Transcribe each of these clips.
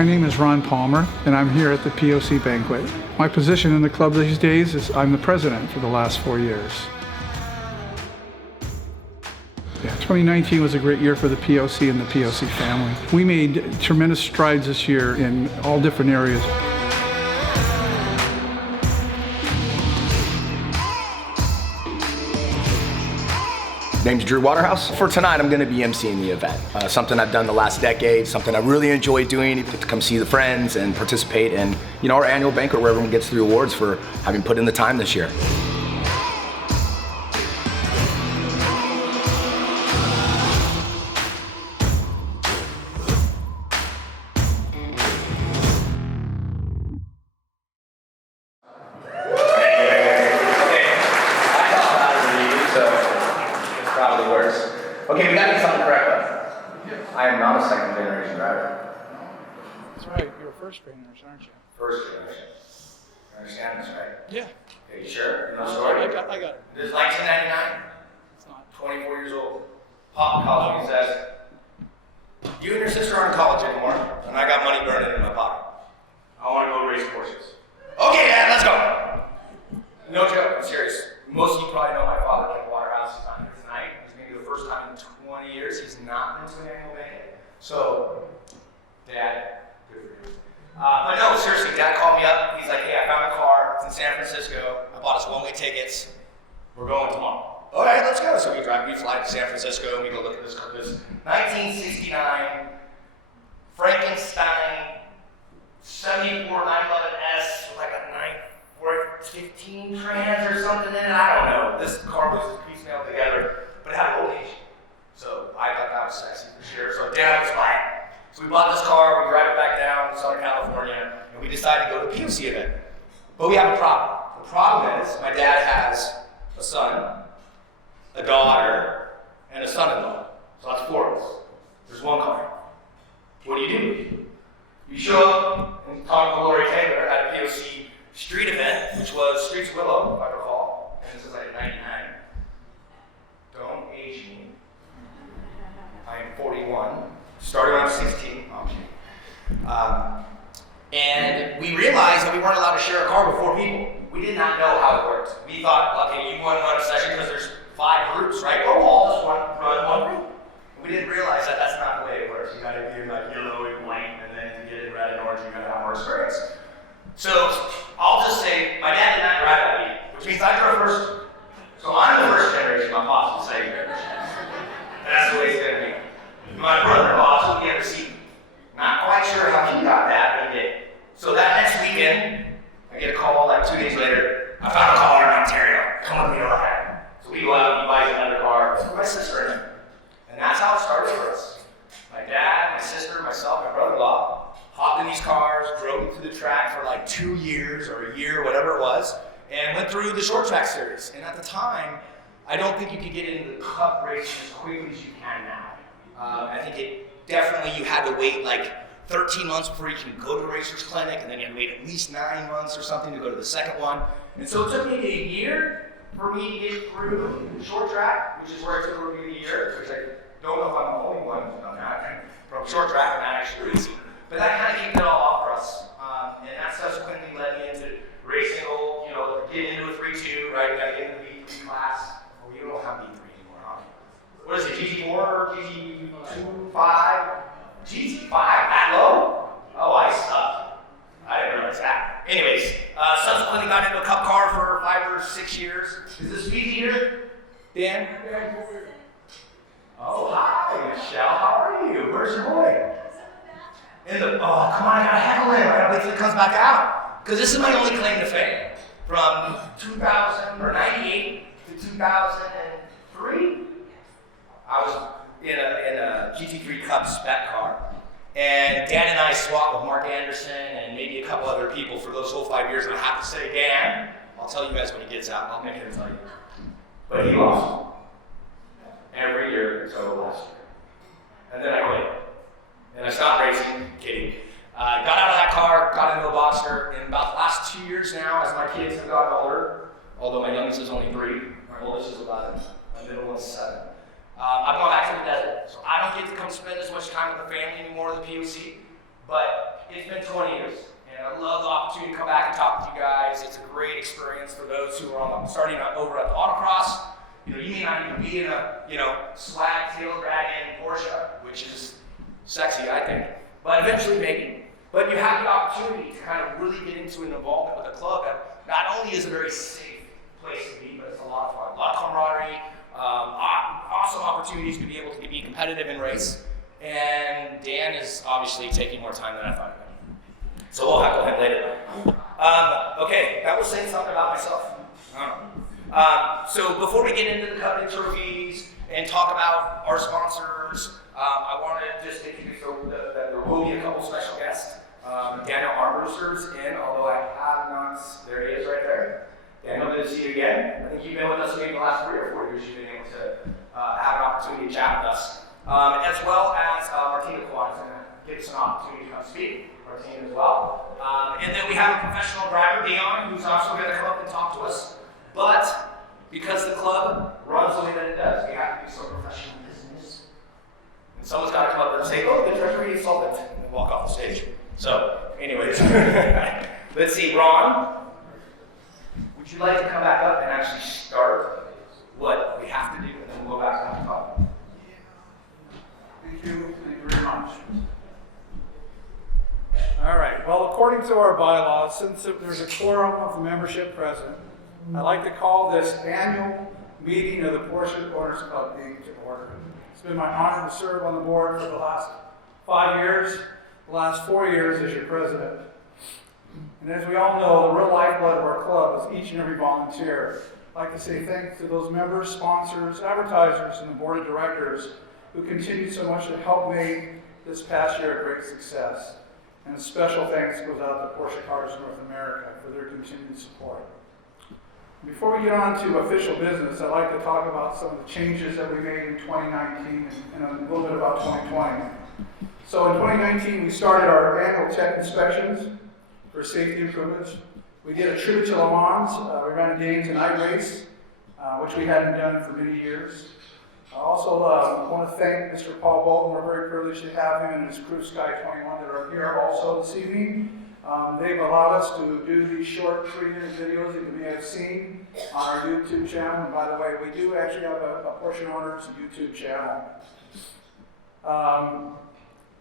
My name is Ron Palmer, and I'm here at the POC Banquet. My position in the club these days is I'm the president for the last 4 years. Yeah, 2019 was a great year for the POC and the POC family. We made tremendous strides this year in all different areas. Name's Drew Waterhouse. For tonight, I'm going to be emceeing the event. Something I've done the last decade, something I really enjoy doing. You get to come see the friends and participate in, our annual banquet where everyone gets the awards for having put in the time this year. Okay, we gotta get something correct though. I am not a second generation driver. That's right, you're a first generation, aren't you? First generation. You understand this, right? Yeah. Okay, you sure? You know the story? I got it. This is 1999. It's not. 24 years old. Pop calls me and says, "You and your sister aren't in college anymore, and I got money burning in my pocket. I want to go race horses." "Okay, Dad, let's go." No joke, I'm serious. Most of you probably know my father, Ken Waterhouse. He's not here tonight. It's maybe the first time in 20 years he's not been to an annual banquet. So, Dad, good for you. But no, seriously, Dad called me up. He's like, "Hey, I found a car. It's in San Francisco. I bought us one-way tickets. We're going tomorrow." "All right, let's go." So we fly to San Francisco, and we go look at this 1969 Frankenstein 74 911S with like a 915 trans or something in it. I don't know. This car was piecemeal together, but it had a location. So I thought that was sexy for sure. So Dad was fine. So we bought this car, we drive it back down to Southern California, and we decided to go to a POC event. But we have a problem. The problem is my dad has a son, a daughter, and a son-in-law. So that's 4 of us. There's one car. What do? You show up and talk to Lori Taylor at a POC street event, which was Streets of Willow, if I recall, and this is like in 99. Don't age me. I am 41. Started when I was 16. Oh, and we realized that we weren't allowed to share a car with 4 people. We did not know how it worked. We thought, okay, you want to run a session because there's 5 groups, right? Oh, we'll all just run one group. And we didn't realize that that's not the way it works. You got to do like yellow and white, and then to get in red and orange, you got to have more experience. So I'll just say, my dad did not drive that week, which means I drove first. So I'm the first generation, my pops the second generation. That's the way it's gonna be. My brother-in-law took the other seat. Not quite sure how he got that, but he did. So that next weekend, I get a call like 2 days later. "I found a car in Ontario. Come with me to that." So we go out and he buys another car with my sister in it. And that's how it started for us. My dad, my sister, myself, my brother-in-law hopped in these cars, drove to the track for like 2 years or a year, whatever it was, and went through the short track series. And at the time, I don't think you could get into the cup racing as quickly as you can now. I think you had to wait like 13 months before you can go to a racer's clinic, and then you had to wait at least 9 months or something to go to the second one. And so it took maybe a year for me to get through the short track, which is where I took a review of the year, which I don't know if I'm the only one who's done that, from short track and not actually racing. But that kind of kicked it all off for us. And that subsequently led me into racing, get into a 3.2, right? You gotta get into the B3 class. Well, you don't have B3 anymore, huh? What is it, GT4 or GT2, 5? GT5, that low? Oh, I suck. I didn't realize that. Anyways, subsequently got into a cup car for 5 or 6 years. Is this Speedy here? Dan? Oh, hi, Michelle. How are you? Where's your boy? Oh, come on, I gotta heckle him. I gotta wait till he comes back out. Because this is my only claim to fame. From 98 to 2003, I was in a GT3 Cup spec car. And Dan and I swapped with Mark Anderson and maybe a couple other people for those whole 5 years. And I have to say, Dan, I'll tell you guys when he gets out. I'll make him tell you. But he lost every year until last year. And then I quit. And I stopped racing, kidding. Got out of that car, got into a Boxster. In about the last 2 years now, as my kids have gotten older, although my youngest is only 3, my oldest is 11, my middle one's 7. I've gone back to the desert. So I don't get to come spend as much time with the family anymore at the POC, But it's been 20 years, and I love the opportunity to come back and talk with you guys. It's a great experience for those who are starting over at the autocross. You may not even be in a, swag tail dragon Porsche, which is sexy, I think, but eventually maybe. But you have the opportunity to kind of really get into an involvement with a club that not only is a very safe place to be, but it's a lot of fun, a lot of camaraderie, awesome opportunities to be able to be competitive in race. And Dan is obviously taking more time than I thought he would. So we'll heckle him later. Okay, that was saying something about myself. I don't know. So before we get into the coveted trophies and talk about our sponsors, I want to just introduce that there will be a couple special guests. Daniel Armbruster's in, although I have not, there he is right there. Daniel, good to see you again. I think you've been with us maybe the last 3 or 4 years. You've been able to have an opportunity to chat with us. As well as Martina Kwan is going to give us an opportunity to come speak, Martina as well. And then we have a professional driver, Dion, who's also going to come up and talk to us. But because the club runs the way that it does, we have to be so professional in business. And someone's got to come up and say, oh, the treasury is solvent, and then walk off the stage. So, anyways, let's see, Ron, would you like to come back up and actually start what we have to do, and then we'll go back to the talk? Thank you very much. All right, well, according to our bylaws, since there's a quorum of the membership present, I'd like to call this annual meeting of the Porsche Owners Club Inc. to order. It's been my honor to serve on the board for the last 5 years, the last 4 years as your president. And as we all know, the real lifeblood of our club is each and every volunteer. I'd like to say thanks to those members, sponsors, advertisers, and the board of directors who continue so much to help make this past year a great success. And a special thanks goes out to Porsche Cars North America for their continued support. Before we get on to official business, I'd like to talk about some of the changes that we made in 2019 and a little bit about 2020. So in 2019, we started our annual tech inspections for safety improvements. We did a tribute to Le Mans. We ran a games and night race, which we hadn't done for many years. I also want to thank Mr. Paul Bolton. We're very privileged to have him and his crew, Sky 21, that are here also this evening. They've allowed us to do these short 3-minute videos that you may have seen on our YouTube channel. And by the way, we do actually have a Porsche Owners YouTube channel.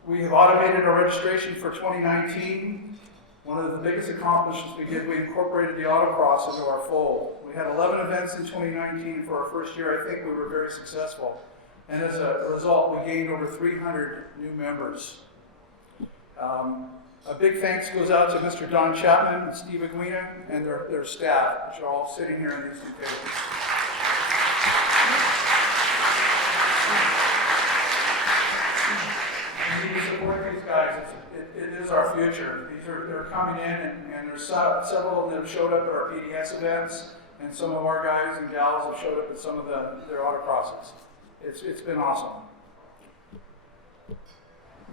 We have automated our registration for 2019. One of the biggest accomplishments we did, we incorporated the autocross into our fold. We had 11 events in 2019. For our first year, I think we were very successful. And as a result, we gained over 300 new members. A big thanks goes out to Mr. Don Chapman and Steve Aguina and their staff, which are all sitting here on these two tables. We need to support these guys. It is our future. They're coming in, and there's several of them have showed up at our PDS events, and some of our guys and gals have showed up at some of their autocrosses. It's been awesome.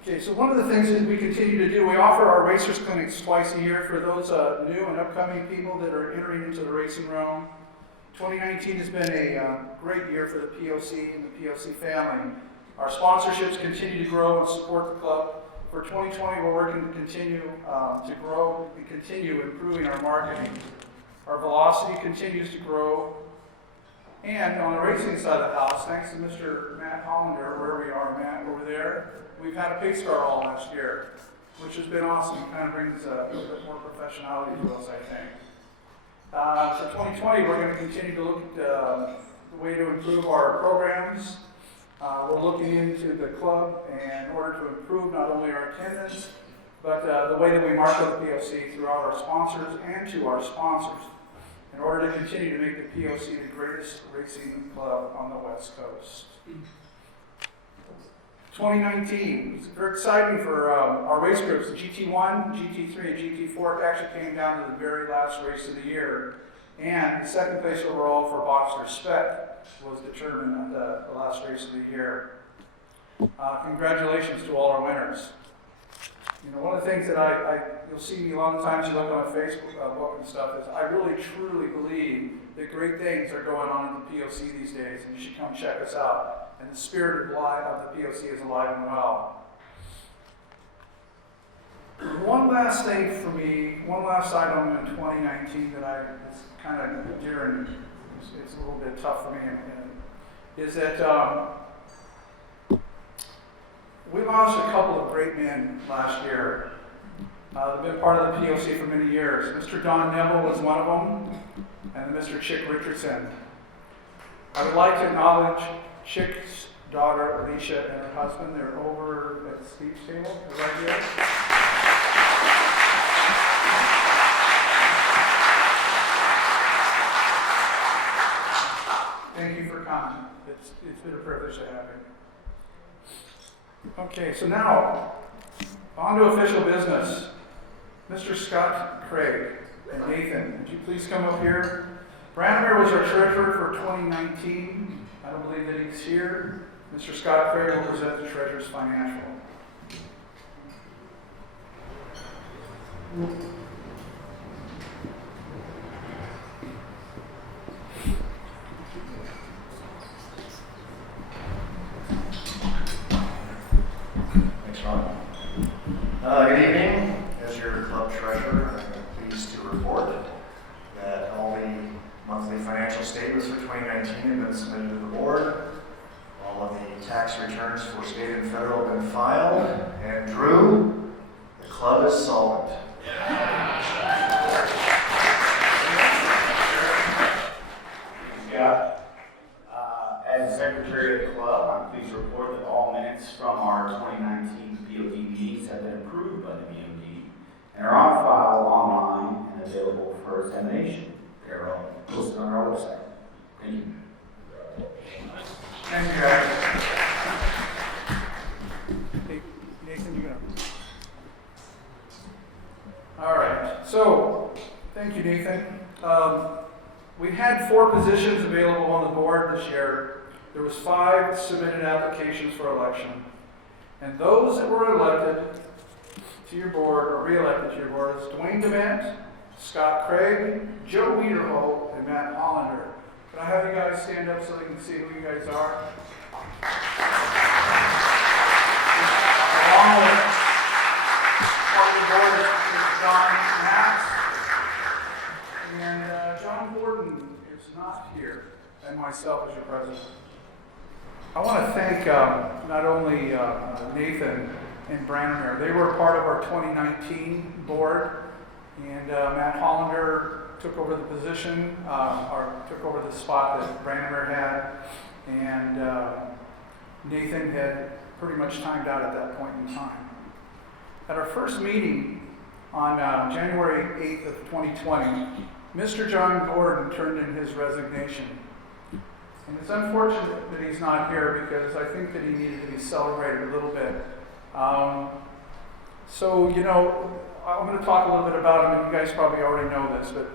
Okay, so one of the things that we continue to do, we offer our racers clinics twice a year for those new and upcoming people that are entering into the racing realm. 2019 has been a great year for the POC and the POC family. Our sponsorships continue to grow and support the club. For 2020, we're working to continue to grow and continue improving our marketing. Our velocity continues to grow. And on the racing side of the house, thanks to Mr. Matt Hollander, where we are, Matt, over there, we've had a pace car all last year, which has been awesome. It kind of brings a little bit more professionality to us, I think. For 2020, we're going to continue to look at the way to improve our programs. We're looking into the club in order to improve not only our attendance, but the way that we market the POC throughout our sponsors and to our sponsors in order to continue to make the POC the greatest racing club on the West Coast. 2019 was very exciting for our race groups. The GT1, GT3, and GT4 actually came down to the very last race of the year. And the second place overall for Boxster Spec was determined at the last race of the year. Congratulations to all our winners. You know, one of the things that you'll see me a lot of times you look on Facebook book and stuff is I really truly believe that great things are going on in the POC these days, and you should come check us out. And the spirit of the POC is alive and well. last thing for me, one last item in 2019 that is kind of dear and it's a little bit tough for me, is that we lost a couple of great men last year. They've been part of the POC for many years. Mr. Don Neville was one of them, and Mr. Chick Richardson. I would like to acknowledge Chick's daughter, Alicia, and her husband. They're over at the speech table, they're right here. Thank you for coming. It's been a privilege to have you. Okay, so now, on to official business. Mr. Scott Craig and Nathan, would you please come up here? Branimir was our treasurer for 2019. I don't believe that he's here. Mr. Scott Craig will present the treasurer's financial. Thanks, Ron. Good evening. As your club treasurer, I'm pleased to report that all the monthly financial statements for 2019 have been submitted to the board. All of the tax returns for state and federal have been filed. And Drew, the club is solvent. Scott. As the secretary of the club, I'm pleased to report that all minutes from our 2019 POD meetings have been approved by the BOD and are on file online and available for examination. They're posted on our website. Thank you. Thank you, guys. Nathan, you gonna? All right. So, thank you, Nathan. We had 4 positions available on the board this year. There was 5 submitted applications for election. And those that were elected to your board, or re-elected to your board, is Dwayne DeMent, Scott Craig, Joe Wiederholt, and Matt Hollander. Can I have you guys stand up so they can see who you guys are? Along with part of the board is John Max. And John Gordon is not here, and myself as your president. I want to thank not only Nathan and Branimir. They were part of our 2019 board, and Matt Hollander took over the position, or took over the spot that Branimir had, and Nathan had pretty much timed out at that point in time. At our first meeting on January 8th of 2020, Mr. John Gordon turned in his resignation. And it's unfortunate that he's not here because I think that he needed to be celebrated a little bit. So, you know, I'm going to talk a little bit about him, and you guys probably already know this, but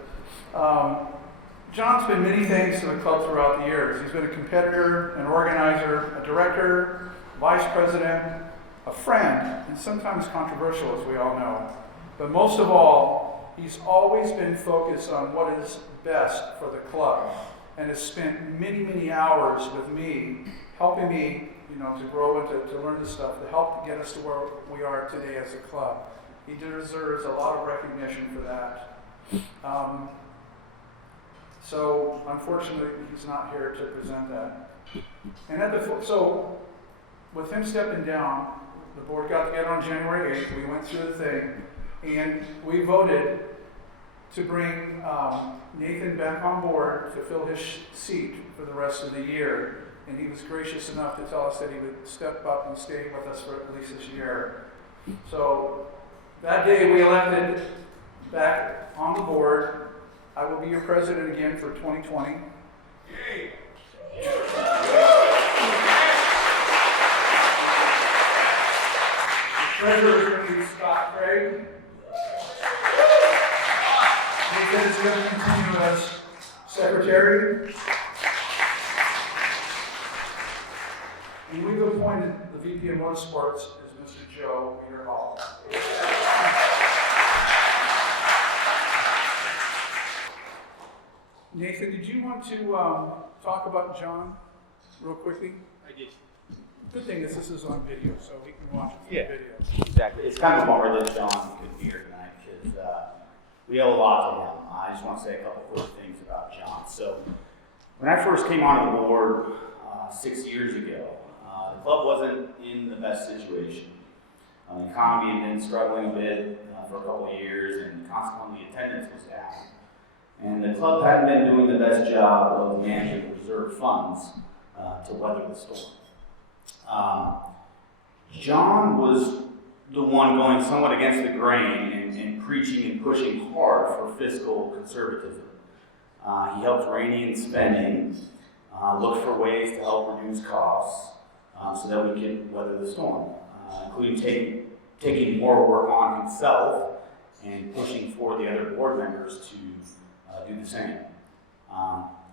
John's been many things to the club throughout the years. He's been a competitor, an organizer, a director, vice president, a friend, and sometimes controversial, as we all know. But most of all, he's always been focused on what is best for the club, and has spent many, many hours with me, helping me, you know, to grow and to learn this stuff, to help get us to where we are today as a club. He deserves a lot of recognition for that. So, unfortunately, he's not here to present that. And so, with him stepping down, the board got together on January 8th. We went through the thing, and we voted to bring Nathan back on board to fill his seat for the rest of the year. And he was gracious enough to tell us that he would step up and stay with us for at least this year. So that day we elected back on the board. I will be your president again for 2020. Yay! The treasurer is going to be Scott Craig. Nathan is going to continue as secretary. And we've appointed the VP of Motorsports as Mr. Joe Wiederholt. Nathan, did you want to talk about John real quickly? I did. Good thing is this is on video, so we can watch it from video. Exactly. It's kind of a bummer that John couldn't be here tonight. we owe a lot to him. I just want to say a couple quick things about John. So when I first came onto the board 6 years ago, the club wasn't in the best situation. The economy had been struggling a bit for a couple of years, and consequently attendance was down. And the club hadn't been doing the best job of managing reserve funds to weather the storm. John was the one going somewhat against the grain and preaching and pushing hard for fiscal conservatism. He helped rein in spending, looked for ways to help reduce costs so that we could weather the storm, including taking more work on himself and pushing for the other board members to do the same.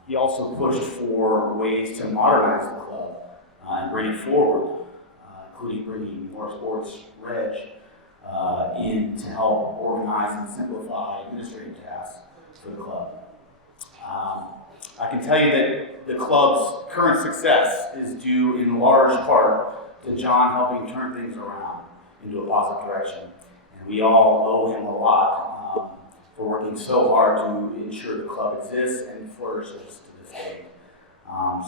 He also pushed for ways to modernize the club and bring it forward, including bringing more sports reg in to help organize and simplify administrative tasks for the club. I can tell you that the club's current success is due in large part to John helping turn things around into a positive direction. And we all owe him a lot for working so hard to ensure the club exists and flourishes to this day.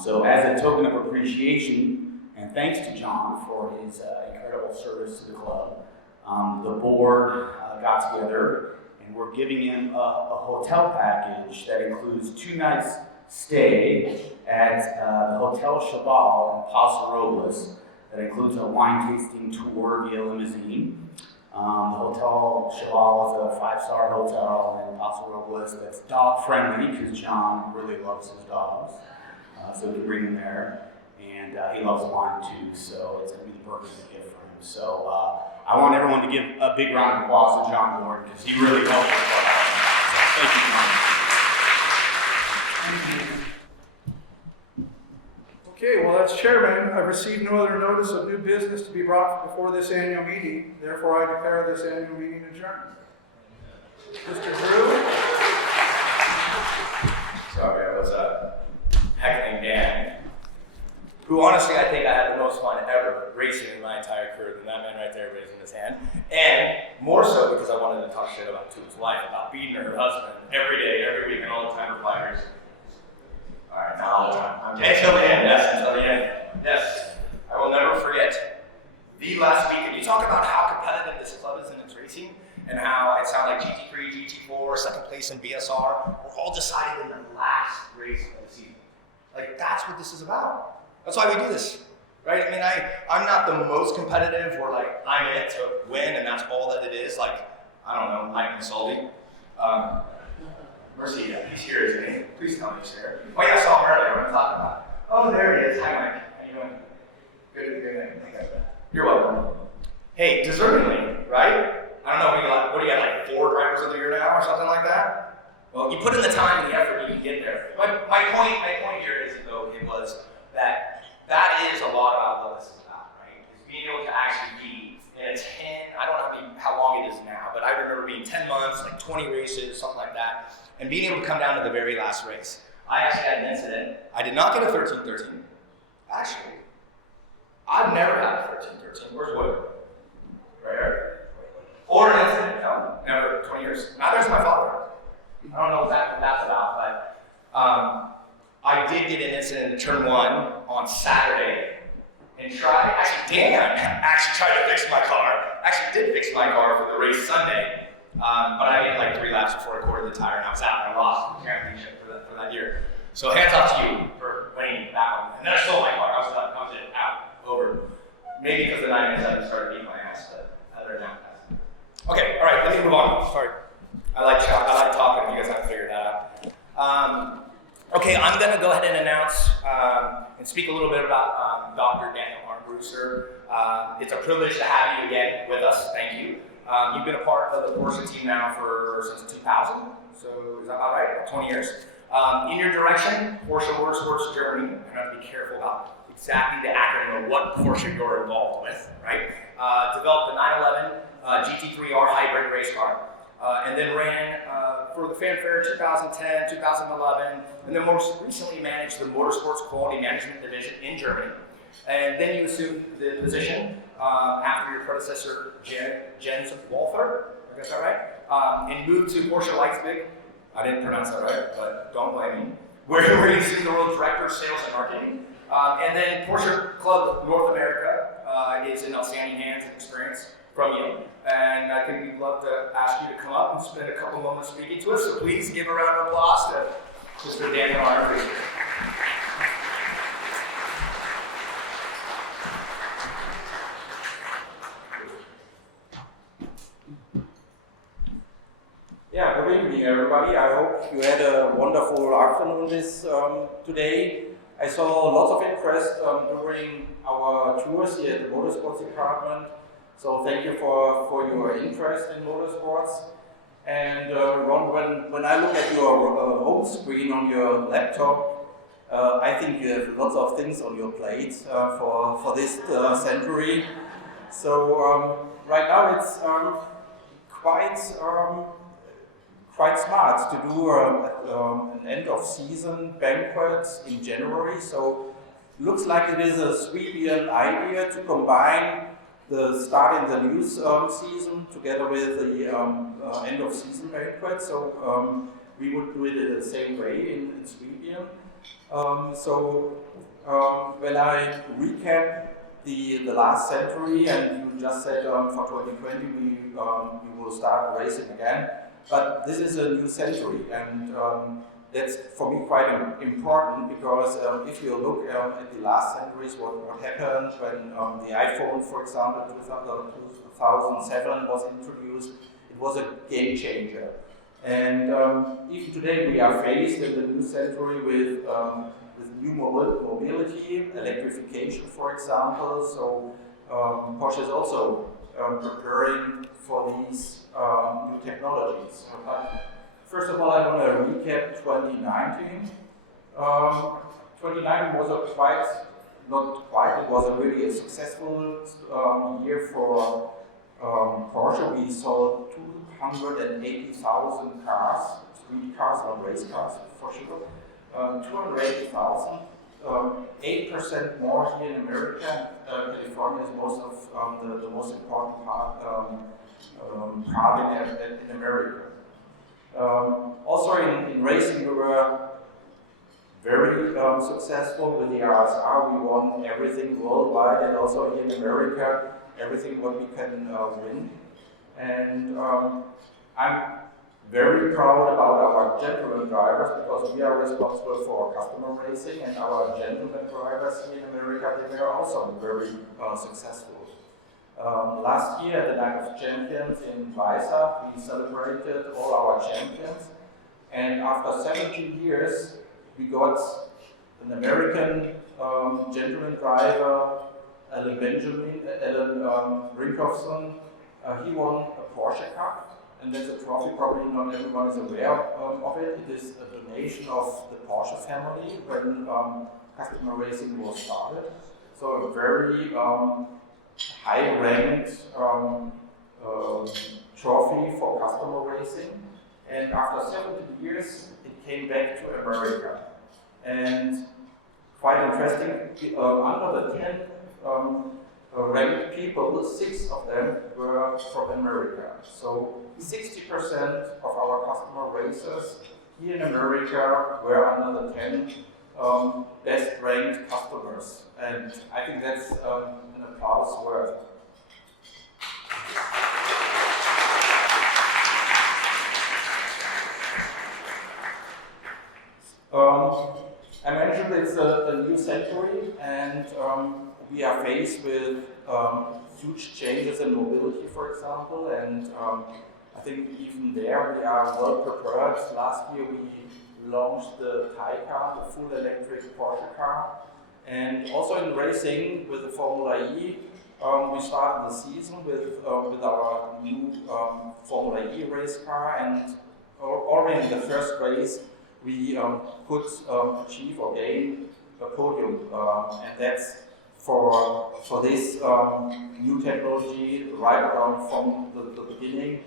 So as a token of appreciation and thanks to John for his incredible service to the club, the board got together and we're giving him a hotel package that includes 2 nights stay at the Hotel Cheval in Paso Robles. That includes a wine tasting tour via limousine. The Hotel Cheval is a 5-star hotel in Paso Robles that's dog friendly because John really loves his dogs. So we can bring him there. And he loves wine too, so it's going to be the perfect gift for him. So I want everyone to give a big round of applause to John Gordon because he really helped us out. Thank you, John. Thank you. Okay, well, as chairman, I've received no other notice of new business to be brought before this annual meeting. Therefore, I declare this annual meeting adjourned. Mr. Drew? Sorry, I was heckling Dan, who honestly I think I had the most fun ever racing in my entire career than that man right there raising his hand. And more so because I wanted to talk shit about Tuba's wife, about beating her husband every day, every week, and all the time for 5 years. All right, now all the time. Until the end, yes, until the end. Yes, I will never forget the last weekend. You talk about how competitive this club is in its racing and how it sounded like GT3, GT4, second place in BSR were all decided in the last race of the season. Like, that's what this is about. That's why we do this, right? I mean, I'm not the most competitive or like, I'm in it to win and that's all that it is. Like, I don't know, Mike Masoldi. Where's he at? He's here, isn't he? Please tell me he's here. Oh yeah, I saw him earlier when I was talking about it. Oh, there he is. Hi, Mike. How you doing? Good. You're welcome. Hey, deservingly, right? I don't know, what do you got, like 4 drivers of the year now or something like that? Well, you put in the time and the effort, you can get there. But my point here is, though, it was that is a lot about what this is about, right? Is being able to actually be in a 10, I don't know how long it is now, but I remember being 10 months, like 20 races, something like that, and being able to come down to the very last race. I actually had an incident. I did not get a 13-13. Actually, I've never had a 13-13. Where's Wood? Right here. Or an incident. No, never, 20 years. Neither is my father. I don't know exactly what that's about, but I did get an incident in turn 1 on Saturday and tried to fix my car. Actually did fix my car for the race Sunday, but I made like 3 laps before I quartered the tire and I was out and I lost the championship for that year. So hands off to you for winning that one. And then I sold my car. I was done. I was out. Over. Maybe because the 997 started beating my ass, but other than that. Okay, all right, let me move on. Sorry. I like talking if you guys haven't figured that out. Okay, I'm going to go ahead and announce and speak a little bit about Dr. Daniel Armbruster. It's a privilege to have you again with us. Thank you. You've been a part of the Porsche team now since 2000, so is that about right? 20 years. In your direction, Porsche Motorsports Germany. I'm going to have to be careful about exactly the acronym of what Porsche you're involved with, right? Developed the 911 GT3R hybrid race car. And then ran for the Fanfare 2010, 2011, and then most recently managed the Motorsports Quality Management Division in Germany. And then you assumed the position after your predecessor, Jens Wolfer, I got that right? And moved to Porsche Leipzig. I didn't pronounce that right, but don't blame me. Where he's the world director of sales and marketing. And then Porsche Club North America is in outstanding hands and experience from you. And I think we'd love to ask you to come up and spend a couple moments speaking to us. So please give a round of applause to Mr. Daniel Arnott. Yeah, good evening everybody. I hope you had a wonderful afternoon today. I saw lots of interest during our tours here at the motorsports department. So thank you for your interest in motorsports. And Ron, when I look at your home screen on your laptop, I think you have lots of things on your plate for this century. So right now it's quite smart to do an end of season banquet in January. So looks like it is a Swedean idea to combine the start in the new season together with the end of season banquet. So we would do it in the same way in Sweden. When I recap the last century, and you just said for 2020 we will start racing again. But this is a new century, and that's for me quite important because if you look at the last centuries, what happened when the iPhone, for example, 2007 was introduced, it was a game changer. And even today we are faced in the new century with new mobility, electrification, for example. So Porsche is also preparing for these new technologies. But first of all, I want to recap 2019. 2019 was it was a really successful year for Porsche. We sold 280,000 cars, street cars, not race cars for sure. 280,000. 8% more here in America. California is most of the most important part in America. Also in racing, we were very successful with the RSR. We won everything worldwide, and also here in America, everything what we can win. And I'm very proud about our gentleman drivers because we are responsible for customer racing, and our gentleman drivers here in America, they were also very successful. Last year, at the Night of Champions in Weissach, we celebrated all our champions, and after 17 years, we got an American gentleman driver, Alan Brinkhoffson. He won a Porsche Cup. And that's a trophy, probably not everyone is aware of it. It is a donation of the Porsche family when customer racing was started. So a very high-ranked trophy for customer racing. And after 70 years, it came back to America. And quite interesting, under the 10 ranked people, 6 of them were from America. So 60% of our customer racers here in America were under the 10 best ranked customers. And I think that's an applause worth. I mentioned it's a new century, and we are faced with huge changes in mobility, for example, and I think even there we are well prepared. Last year we launched the Taycan, the full electric Porsche car, and also in racing with the Formula E, we started the season with our new Formula E race car, and already in the first race we could achieve or gain a podium, and that's for this new technology right from the beginning,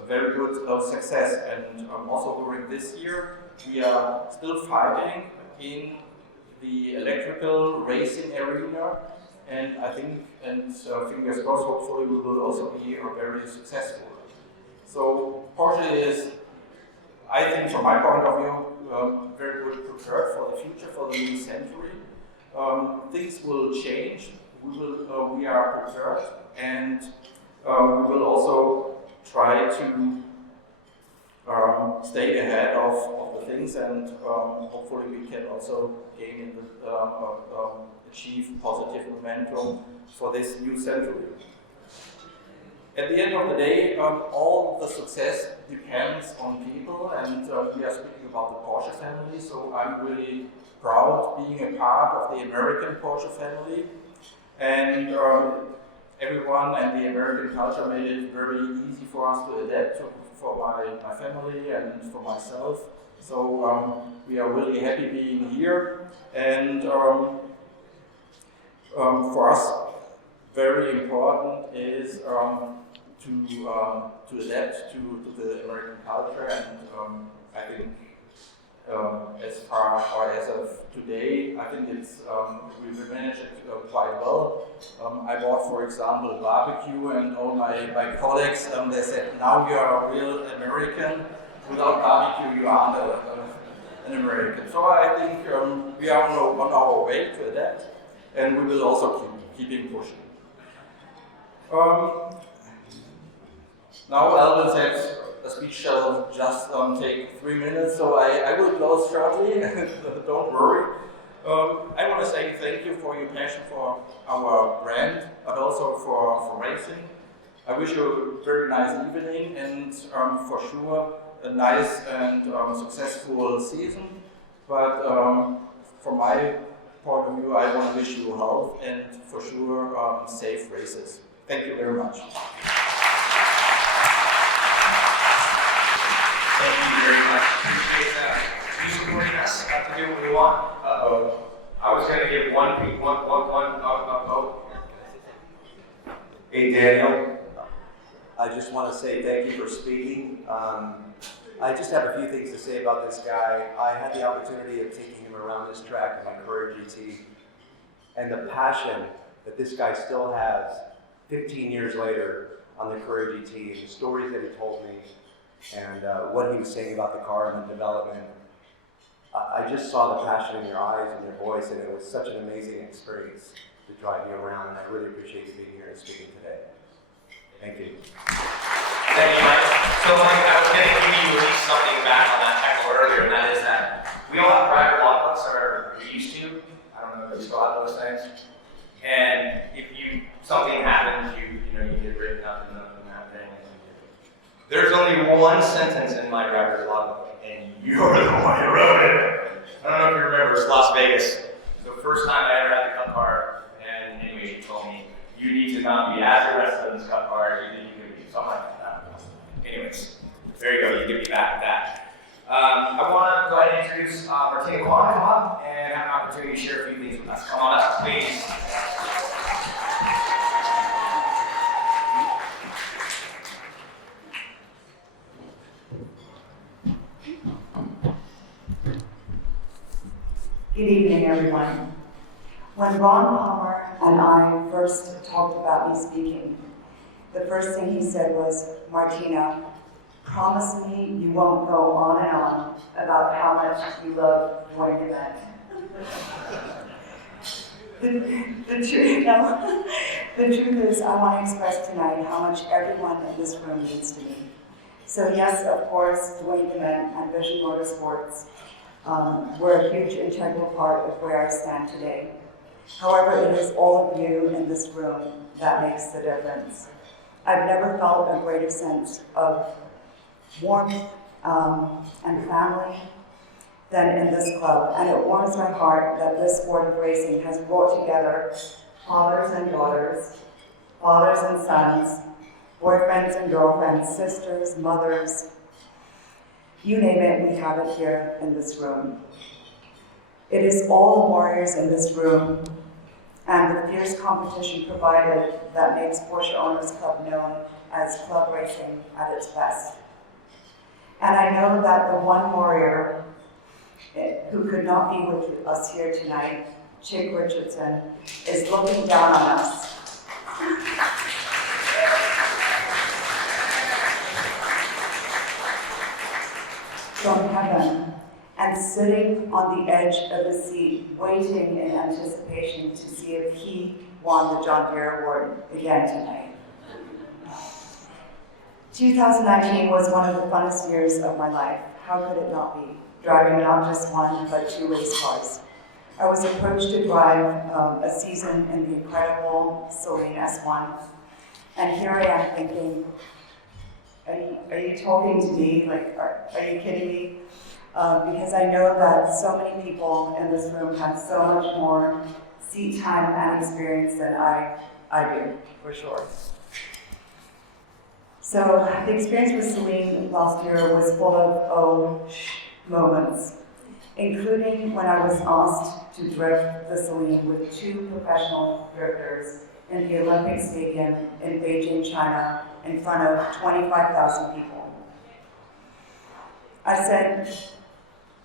a very good success. And also during this year, we are still fighting in the electrical racing arena, and I think, and fingers crossed, hopefully we will also be very successful. So Porsche is, I think from my point of view, very good prepared for the future, for the new century. Things will change. We are prepared, and we will also try to stay ahead of the things, and hopefully we can also gain achieve positive momentum for this new century. At the end of the day, all the success depends on people, and we are speaking about the Porsche family, so I'm really proud being a part of the American Porsche family. And everyone and the American culture made it very easy for us to adapt for my family and for myself. So we are really happy being here. And for us, very important is to adapt to the American culture, and I think as far or as of today, I think it's we've managed it quite well. I bought, for example, barbecue, and all my colleagues they said, "Now you are a real American. Without barbecue, you aren't an American." So I think we are on our way to adapt, and we will also keep pushing. Now Alvin said the speech shall just take 3 minutes, so I will close shortly. Don't worry. I want to say thank you for your passion for our brand, but also for racing. I wish you a very nice evening, and for sure a nice and successful season. But from my point of view, I want to wish you health and for sure safe races. Thank you very much. Thank you very much. Appreciate you supporting us to do what we want. I was going to give one. Hey, Daniel. I just want to say thank you for speaking. I just have a few things to say about this guy. I had the opportunity of taking him around this track in my Courier GT, and the passion that this guy still has 15 years later on the Courier GT, and the stories that he told me, and what he was saying about the car and the development. I just saw the passion in your eyes and your voice, and it was such an amazing experience to drive you around, and I really appreciate you being here and speaking today. Thank you. Thank you, Mike. So, Mike, I was going to give you at least something back on that heckle earlier, and that is that we all have private logbooks, or we used to. I don't know if you still have those things. And if something happens, you get written up in that thing. There's only one sentence in my driver's logbook, and you're the one who wrote it. I don't know if you remember, it's Las Vegas. It's the first time I ever had the cup car, and anyway, she told me, you need to not be as arrested in this cup car, you think you could be something like that. Anyways, there you go, you give me back that. I want to go ahead and introduce Martina Kwan to come up and have an opportunity to share a few things with us. Come on up, please. Good evening, everyone. When Ron Palmer and I first talked about me speaking, the first thing he said was, "Martina, promise me you won't go on and on about how much you love Dwayne Event." The truth is, I want to express tonight how much everyone in this room means to me. So yes, of course, Dwayne Event and Vision Motorsports were a huge integral part of where I stand today. However, it is all of you in this room that makes the difference. I've never felt a greater sense of warmth and family than in this club, and it warms my heart that this sport of racing has brought together fathers and daughters, fathers and sons, boyfriends and girlfriends, sisters, mothers. You name it, we have it here in this room. It is all the warriors in this room and the fierce competition provided that makes Porsche Owners Club known as club racing at its best. And I know that the one warrior who could not be with us here tonight, Chick Richardson, is looking down on us. from heaven and sitting on the edge of a seat, waiting in anticipation to see if he won the John Deere Award again tonight. 2019 was one of the funnest years of my life. How could it not be? Driving not just one, but 2 race cars. I was approached to drive a season in the incredible Celine S1. And here I am thinking, are you talking to me? Like, are you kidding me? Because I know that so many people in this room have so much more seat time and experience than I do, for sure. So the experience with Celine last year was full of moments, including when I was asked to drift the Celine with 2 professional drifters in the Olympic Stadium in Beijing, China, in front of 25,000 people. I said,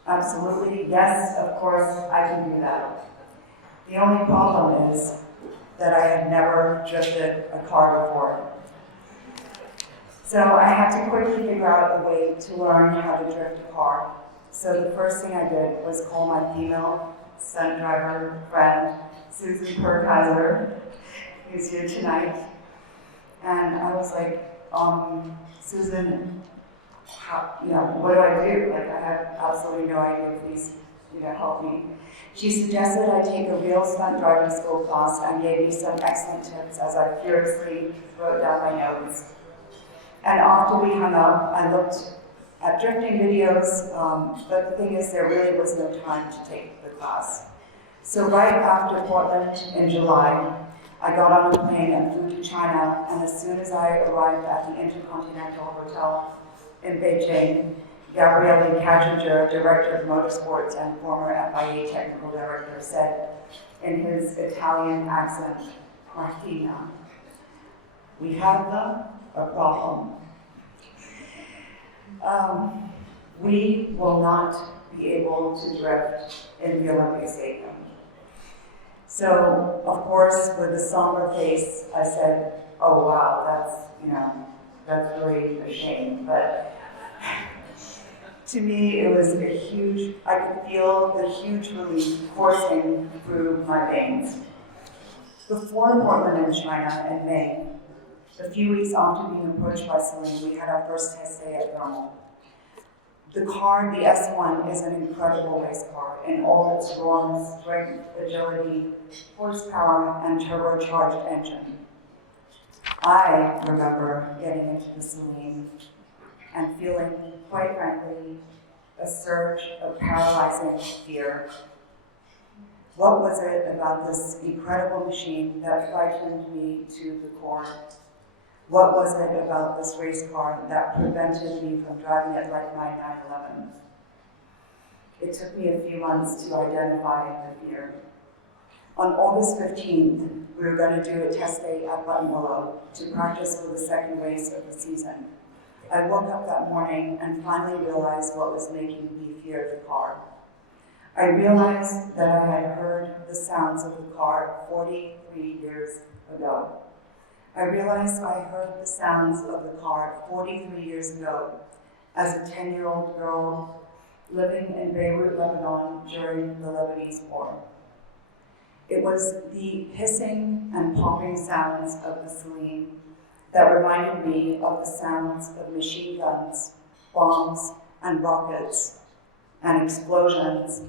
absolutely, yes, of course, I can do that. The only problem is that I had never drifted a car before. So I had to quickly figure out a way to learn how to drift a car. So the first thing I did was call my female stunt driver friend, Susan Perkaiser, who's here tonight. And I was like, Susan, what do I do? Like, I have absolutely no idea. Please, help me. She suggested I take a real stunt driving school class and gave me some excellent tips as I furiously wrote down my notes. And after we hung up, I looked at drifting videos, but the thing is, there really was no time to take the class. So right after Portland in July, I got on a plane and flew to China, and as soon as I arrived at the Intercontinental Hotel in Beijing, Gabriele Kajinger, Director of Motorsports and former FIA Technical Director, said in his Italian accent, Martina, we have a problem. We will not be able to drift in the Olympic Stadium. So, of course, with a somber face, I said, oh wow, that's really a shame. But to me, it was I could feel the huge relief coursing through my veins. Before Portland in China in May, a few weeks after being approached by Celine, we had our first test day at Thermal. The car, the S1, is an incredible race car in all its raw strength, agility, horsepower, and turbocharged engine. I remember getting into the Celine and feeling, quite frankly, a surge of paralyzing fear. What was it about this incredible machine that frightened me to the core? What was it about this race car that prevented me from driving it like my 911? It took me a few months to identify the fear. On August 15th, we were going to do a test day at Buttonwillow to practice for the second race of the season. I woke up that morning and finally realized what was making me fear the car. I realized that I had heard the sounds of the car 43 years ago. I realized I heard the sounds of the car 43 years ago as a 10-year-old girl living in Beirut, Lebanon during the Lebanese War. It was the hissing and popping sounds of the Celine that reminded me of the sounds of machine guns, bombs, and rockets, and explosions.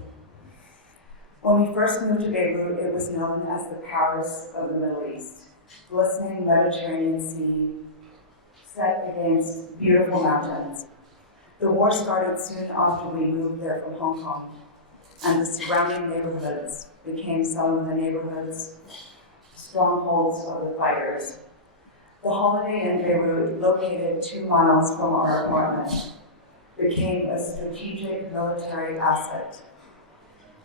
When we first moved to Beirut, it was known as the Paris of the Middle East. Glistening Mediterranean Sea, set against beautiful mountains. The war started soon after we moved there from Hong Kong, and the surrounding neighborhoods became some of the neighborhoods, strongholds of the fighters. The Holiday Inn Beirut, located 2 miles from our apartment, became a strategic military asset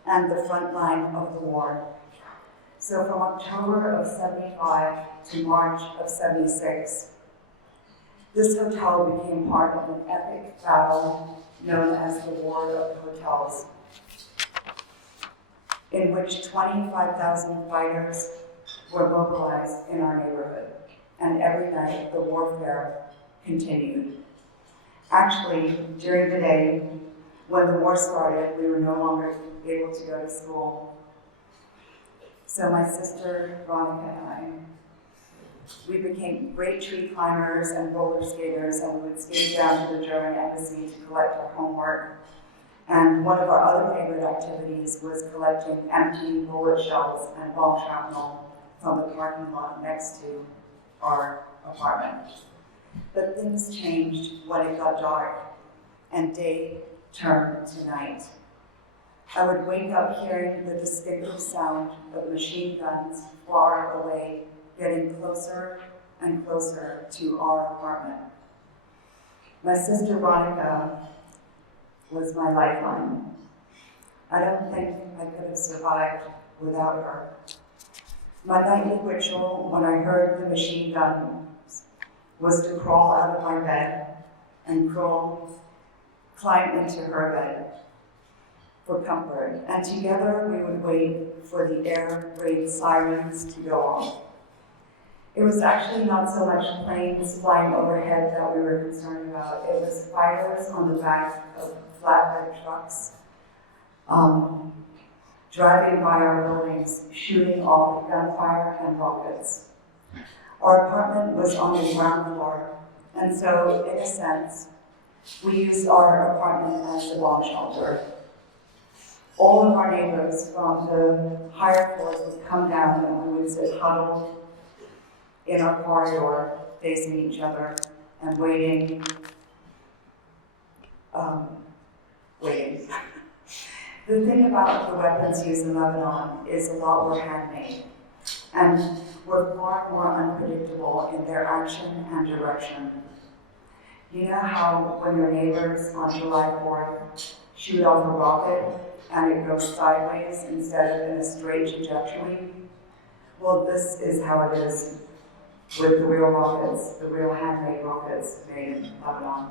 and the front line of the war. So from October of 75 to March of 76, this hotel became part of an epic battle known as the War of the Hotels, in which 25,000 fighters were mobilized in our neighborhood, and every night the warfare continued. Actually, during the day, When the war started, we were no longer able to go to school. So my sister, Veronica, and I, we became great tree climbers and roller skaters, and we would skate down to the German embassy to collect our homework. And one of our other favorite activities was collecting empty bullet shells and bomb shrapnel from the parking lot next to our apartment. But things changed when it got dark and day turned to night. I would wake up hearing the distinctive sound of machine guns far away, getting closer and closer to our apartment. My sister Veronica was my lifeline. I don't think I could have survived without her. My nightly ritual when I heard the machine guns was to crawl out of my bed and climb into her bed for comfort. And together we would wait for the air raid sirens to go off. It was actually not so much planes flying overhead that we were concerned about. It was fighters on the back of flatbed trucks, driving by our buildings, shooting off gunfire and rockets. Our apartment was on the ground floor, and so, in a sense, we used our apartment as a bomb shelter. All of our neighbors from the higher floors would come down and we would sit huddled in our corridor, facing each other and waiting. The thing about the weapons used in Lebanon is a lot were handmade, and were far more unpredictable in their action and direction. You know how when your neighbors on July 4th shoot off a rocket and it goes sideways instead of in a straight trajectory? Well, this is how it is with the real rockets, the real handmade rockets made in Lebanon.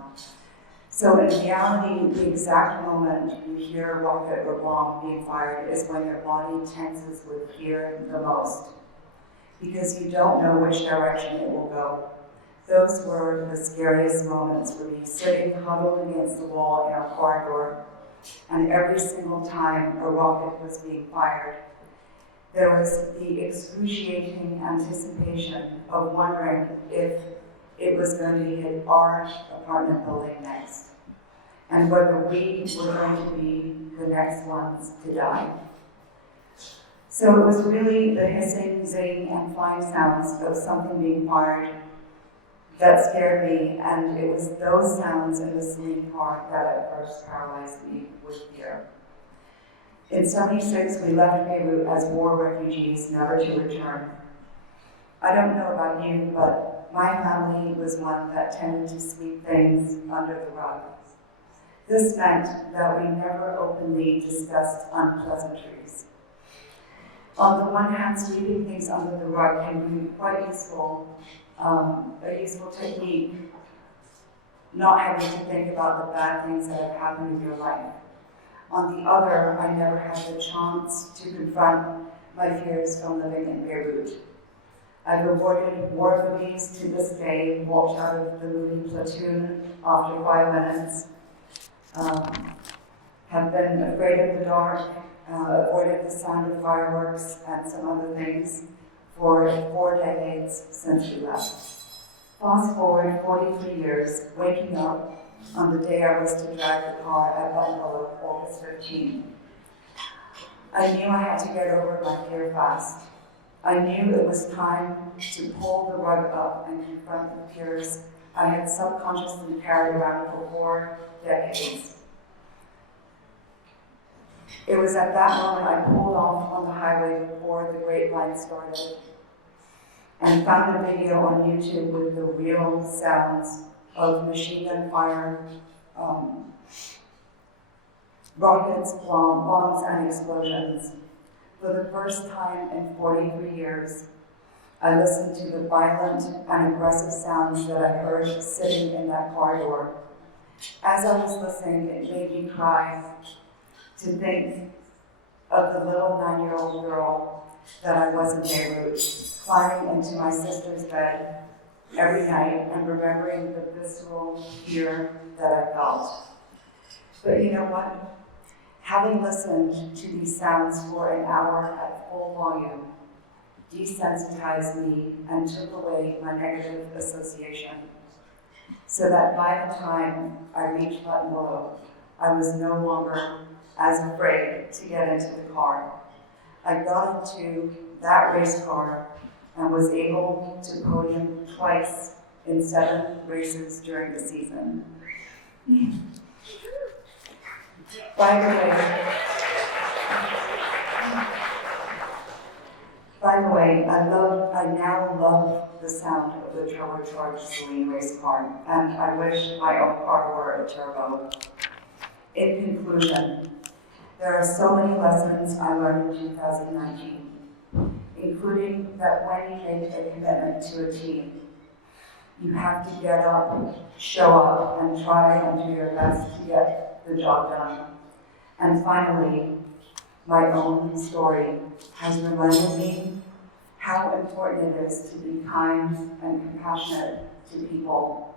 So in reality, the exact moment you hear a rocket or bomb being fired is when your body tenses with fear the most, because you don't know which direction it will go. Those were the scariest moments for me, sitting huddled against the wall in our corridor, and every single time a rocket was being fired, there was the excruciating anticipation of wondering if it was going to hit our apartment building next, and whether we were going to be the next ones to die. So it was really the hissing, zing, and flying sounds of something being fired that scared me, and it was those sounds in the Celine Park that at first paralyzed me with fear. In '76, we left Beirut as war refugees, never to return. I don't know about you, but my family was one that tended to sweep things under the rug. This meant that we never openly discussed unpleasantries. On the one hand, sweeping things under the rug can be quite useful, a useful technique, not having to think about the bad things that have happened in your life. On the other, I never had the chance to confront my fears from living in Beirut. I've avoided war movies to this day, walked out of the movie Platoon after 5 minutes, have been afraid of the dark, avoided the sound of fireworks and some other things for 4 decades since we left. Fast forward 43 years, waking up on the day I was to drive the car at Buffalo, August 15. I knew I had to get over my fear fast. I knew it was time to pull the rug up and confront the fears I had subconsciously carried around for 4 decades. It was at that moment I pulled off on the highway before the grapevine started and found a video on YouTube with the real sounds of machine gun fire, rockets, bombs, and explosions. For the first time in 43 years, I listened to the violent and aggressive sounds that I heard sitting in that corridor. As I was listening, it made me cry to think of the little 9-year-old girl that I was in Beirut, climbing into my sister's bed every night and remembering the visceral fear that I felt. But you know what? Having listened to these sounds for an hour at full volume desensitized me and took away my negative association, so that by the time I reached Buttonwillow, I was no longer as afraid to get into the car. I got into that race car and was able to podium twice in 7 races during the season. By the way, I now love the sound of the turbocharged Celine race car, and I wish my own car were a turbo. In conclusion, there are so many lessons I learned in 2019, including that when you make a commitment to a team, you have to get up, show up, and try and do your best to get the job done. And finally, my own story has reminded me how important it is to be kind and compassionate to people,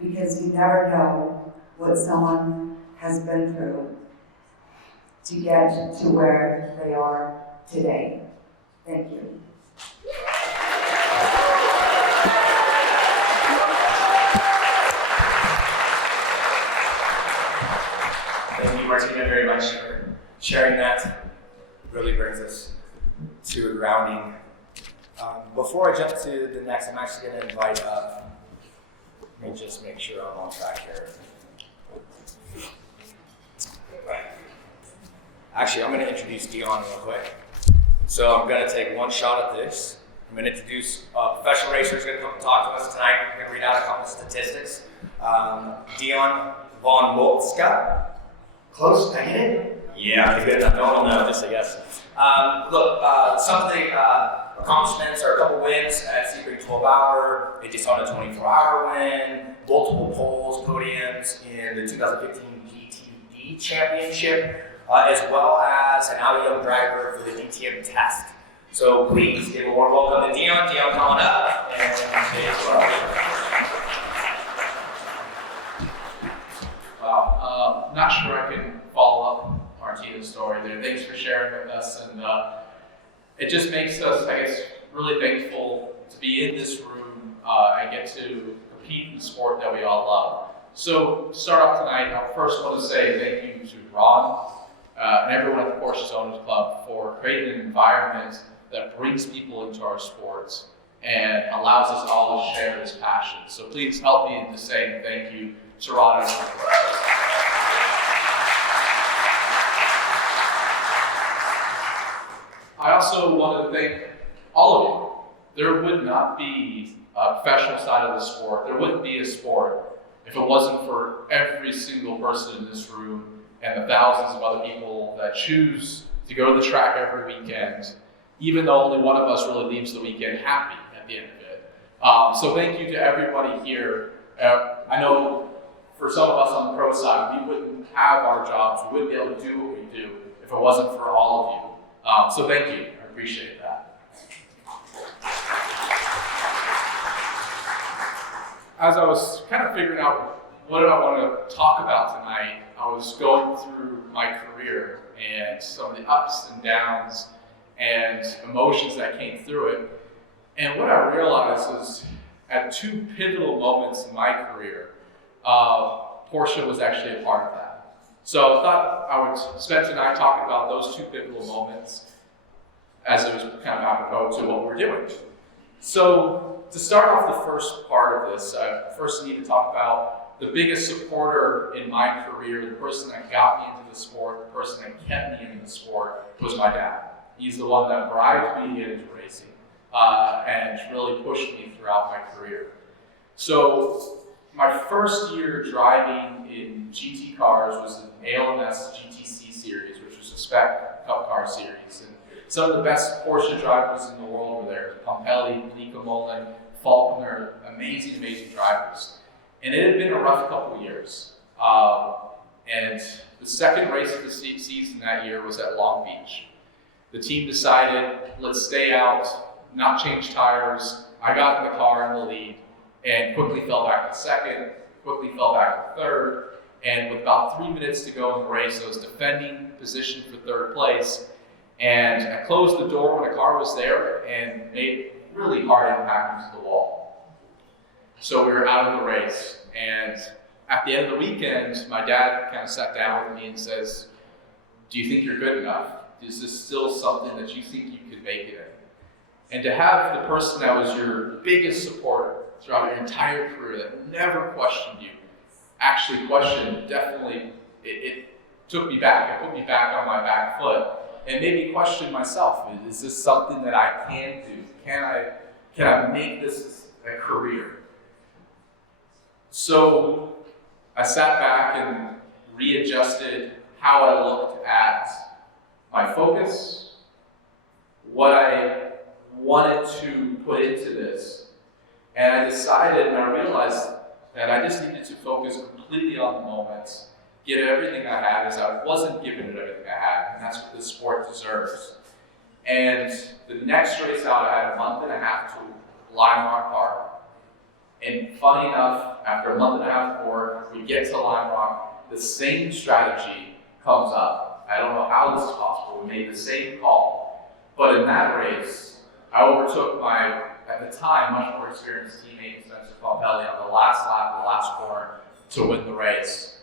because you never know what someone has been through to get to where they are today. Thank you. Thank you, Martina, very much for sharing that. Really brings us to a grounding. Before I jump to the next, I'm actually going to invite up. Let me just make sure I'm on track here. Right. Actually, I'm going to introduce Dion real quick. So I'm going to take one shot at this. I'm going to introduce a professional racer who's going to come and talk to us tonight. I'm going to read out a couple of statistics. Dion von Moltska. Close, I get it? Yeah, good enough. No one will know, just a guess. Look, some of the accomplishments are a couple wins at Sebring 12-hour, a Daytona 24-hour win, multiple poles, podiums in the 2015 GTD Championship, as well as an out young driver for the DTM test. So please give a warm welcome to Dion. Dion, come on up. Wow, not sure I can follow up Martina's story there. Thanks for sharing with us, and it just makes us, I guess, really thankful to be in this room and get to compete in the sport that we all love. So to start off tonight, I first want to say thank you to Ron and everyone at the Porsche Owners Club for creating an environment that brings people into our sports and allows us all to share this passion. So please help me in saying thank you to Ron and everyone. I also want to thank all of you. There would not be a professional side of the sport. There wouldn't be a sport if it wasn't for every single person in this room and the thousands of other people that choose to go to the track every weekend, even though only one of us really leaves the weekend happy at the end of it. So thank you to everybody here. I know for some of us on the pro side, we wouldn't have our jobs, we wouldn't be able to do what we do if it wasn't for all of you. So thank you, I appreciate that. As I was kind of figuring out what did I want to talk about tonight, I was going through my career and some of the ups and downs and emotions that came through it. And what I realized is at 2 pivotal moments in my career, Porsche was actually a part of that. So I thought I would spend tonight talking about those 2 pivotal moments as it was kind of apropos to what we're doing. So to start off the first part of this, I first need to talk about the biggest supporter in my career, the person that got me into the sport, the person that kept me in the sport was my dad. He's the one that bribed me into racing and really pushed me throughout my career. So my first year driving in GT cars was an ALMS GTC series, which was a spec cup car series. And some of the best Porsche drivers in the world were there. Pompelli, Nico Molin, Faulkner, amazing, amazing drivers. And it had been a rough couple of years. And the second race of the season that year was at Long Beach. The team decided, let's stay out, not change tires. I got in the car in the lead and quickly fell back to second, quickly fell back to third, and with about 3 minutes to go in the race, I was defending position for third place, and I closed the door when a car was there and made really hard impact into the wall. So we were out of the race, and at the end of the weekend, my dad kind of sat down with me and says, "Do you think you're good enough? Is this still something that you think you could make it in?" And to have the person that was your biggest supporter throughout your entire career, that never questioned you, actually questioned, definitely, it took me back. It put me back on my back foot and made me question myself. Is this something that I can do? Can I make this a career? So I sat back and readjusted how I looked at my focus, what I wanted to put into this. And I decided and I realized that I just needed to focus completely on the moment, give everything I had, as I wasn't giving it everything I had, and that's what this sport deserves. And the next race out, I had a month and a half to Lime Rock Park. And funny enough, after a month and a half of work, we get to Lime Rock, the same strategy comes up. I don't know how this is possible. We made the same call. But in that race, I overtook my, at the time, much more experienced teammate, Spencer Pompelli, on the last lap, the last corner, to win the race.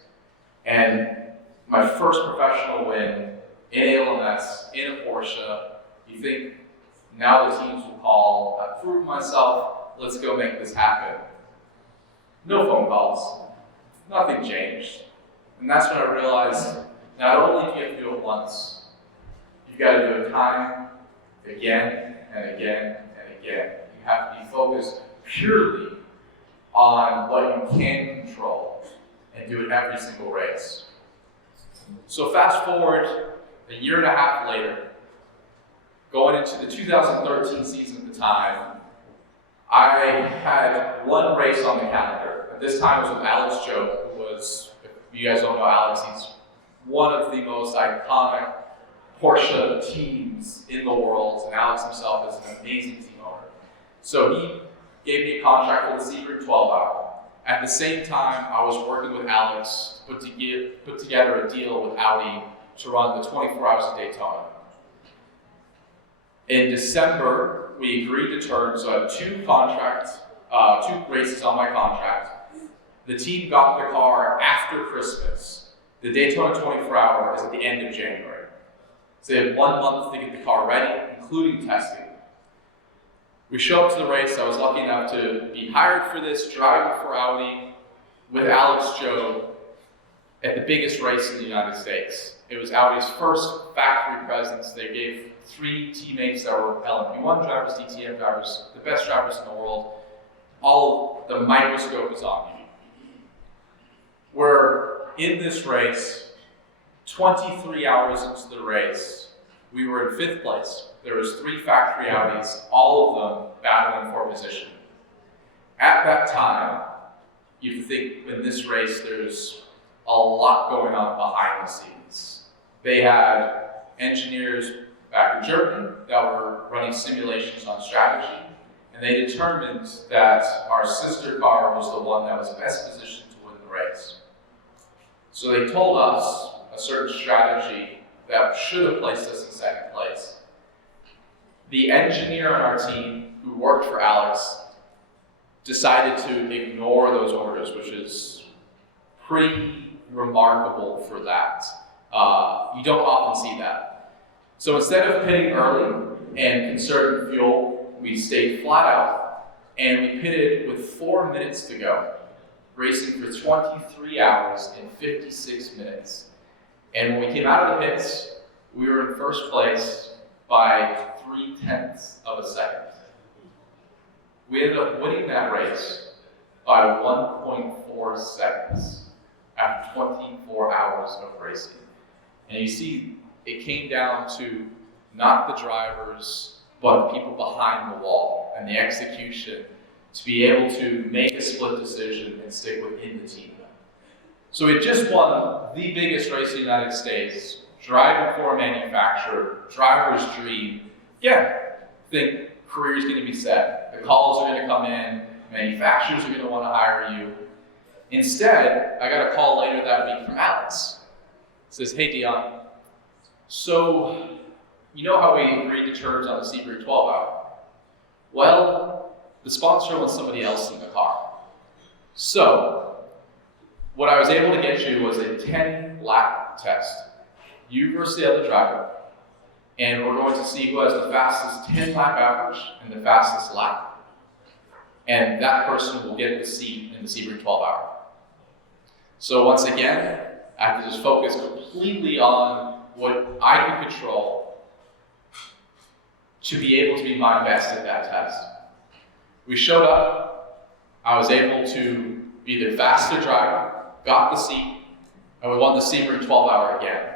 And my first professional win in ALMS, in a Porsche. You think, now the teams will call, I've proved myself, let's go make this happen. No phone calls, nothing changed. And that's when I realized, not only do you have to do it once, you've got to do it time, again, and again, and again. You have to be focused purely on what you can control and do it every single race. So fast forward a year and a half later, going into the 2013 season at the time, I had one race on the calendar. At this time it was with Alex Joe, who was, if you guys don't know Alex, he's one of the most iconic Porsche teams in the world, and Alex himself is an amazing team owner. So he gave me a contract for the Sebring 12-hour. At the same time, I was working with Alex to put together a deal with Audi to run the 24 Hours of Daytona. In December, we agreed to terms, so I had two races on my contract. The team got the car after Christmas. The Daytona 24-hour is at the end of January. So they had 1 month to get the car ready, including testing. We show up to the race. I was lucky enough to be hired for this, driving for Audi with Alex Joe at the biggest race in the United States. It was Audi's first factory presence. They gave 3 teammates that were LMP1 drivers, DTM drivers, the best drivers in the world. All the microscope is on you. We're in this race, 23 hours into the race, we were in 5th place. There was 3 factory Audis, all of them battling for position. At that time, you think in this race there's a lot going on behind the scenes. They had engineers back in Germany that were running simulations on strategy, and they determined that our sister car was the one that was best positioned to win the race. So they told us a certain strategy that should have placed us in 2nd place. The engineer on our team who worked for Alex decided to ignore those orders, which is pretty remarkable for that. You don't often see that. So instead of pitting early and conserving fuel, we stayed flat out and we pitted with 4 minutes to go, racing for 23 hours and 56 minutes. And when we came out of the pits, we were in 1st place by 0.3 of a second. We ended up winning that race by 1.4 seconds after 24 hours of racing. And you see, it came down to not the drivers, but the people behind the wall and the execution to be able to make a split decision and stick within the team. So we just won the biggest race in the United States, driving for a manufacturer, driver's dream. Yeah, think career's going to be set. The calls are going to come in, manufacturers are going to want to hire you. Instead, I got a call later that week from Alex. It says, hey Dion, so you know how we agreed to terms on the Sebring 12 hour? Well, the sponsor wants somebody else in the car. So, what I was able to get you was a 10-lap test. You versus the other driver, and we're going to see who has the fastest 10-lap average and the fastest lap. And that person will get the seat in the Sebring 12 hour. So once again, I have to just focus completely on what I can control to be able to be my best at that test. We showed up, I was able to be the faster driver, got the seat, and we won the Sebring 12 hour again.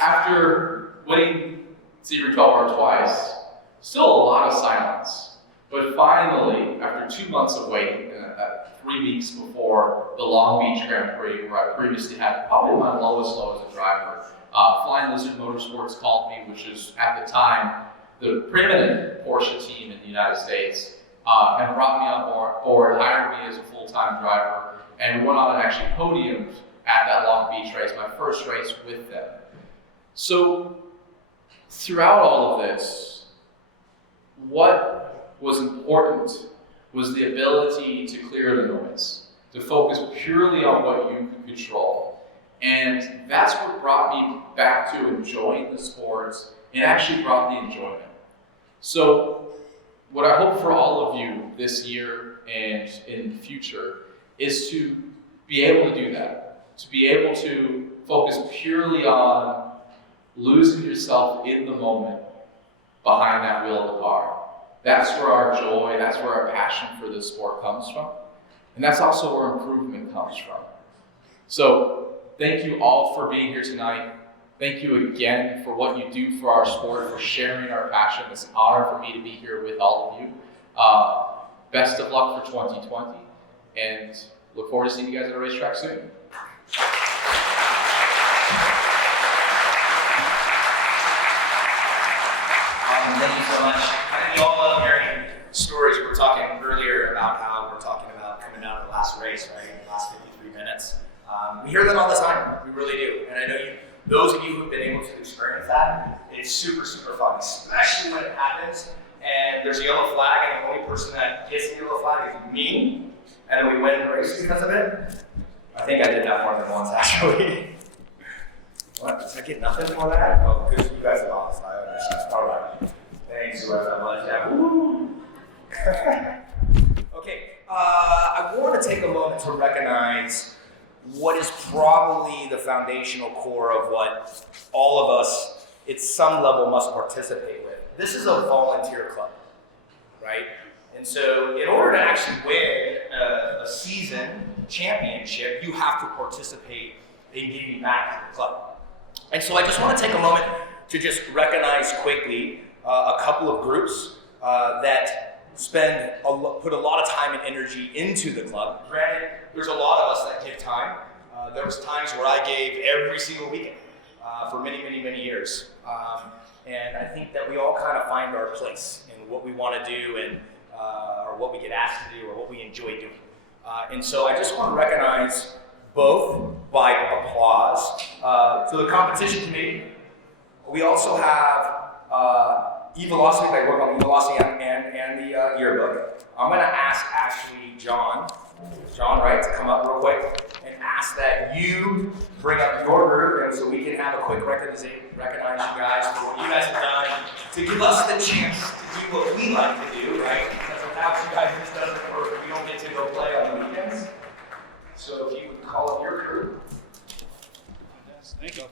After winning Sebring 12 hour twice, still a lot of silence. But finally, after 2 months of waiting, 3 weeks before the Long Beach Grand Prix, where I previously had probably my lowest low as a driver, Flying Lizard Motorsports called me, which is at the time the preeminent Porsche team in the United States, and brought me on board, hired me as a full-time driver, and went on and actually podiumed at that Long Beach race, my first race with them. So throughout all of this, what was important was the ability to clear the noise, to focus purely on what you could control. And that's what brought me back to enjoying the sports and actually brought the enjoyment. So what I hope for all of you this year and in the future is to be able to do that, to be able to focus purely on losing yourself in the moment behind that wheel of the car. That's where our joy, that's where our passion for this sport comes from. And that's also where improvement comes from. So thank you all for being here tonight. Thank you again for what you do for our sport, for sharing our passion. It's an honor for me to be here with all of you. Best of luck for 2020, and look forward to seeing you guys at a racetrack soon. Thank you so much. I think we all love hearing stories. We were talking earlier about how we're talking about coming out of the last race, right? The last 53 minutes. We hear that all the time. We really do. And I know those of you who've been able to experience that, it's super, super fun, especially when it happens and there's a yellow flag and the only person that gets the yellow flag is me, and then we win the race because of it. I think I did that more than once, actually. What? Did I get nothing for that? Oh, because you guys lost. I understand. All right. Thanks, whoever that was. Yeah. Woo. Okay. I want to take a moment to recognize what is probably the foundational core of what all of us, at some level, must participate with. This is a volunteer club, right? And so, in order to actually win a season championship, you have to participate in giving back to the club. And so I just want to take a moment to just recognize quickly a couple of groups that put a lot of time and energy into the club. Granted, there's a lot of us that give time. There was times where I gave every single weekend for many, many, many years. And I think that we all kind of find our place in what we want to do and or what we get asked to do or what we enjoy doing. And so I just want to recognize both by applause. So the competition committee, we also have e-velocity, they work on e-velocity and the yearbook. I'm going to ask actually John Wright, to come up real quick and ask that you bring up your group and so we can have a quick recognize you guys for what you guys have done to give us the chance to do what we like to do, right? Because without you guys, this doesn't work. We don't get to go play on the weekends. So if you would call up your group. Yes, thank you.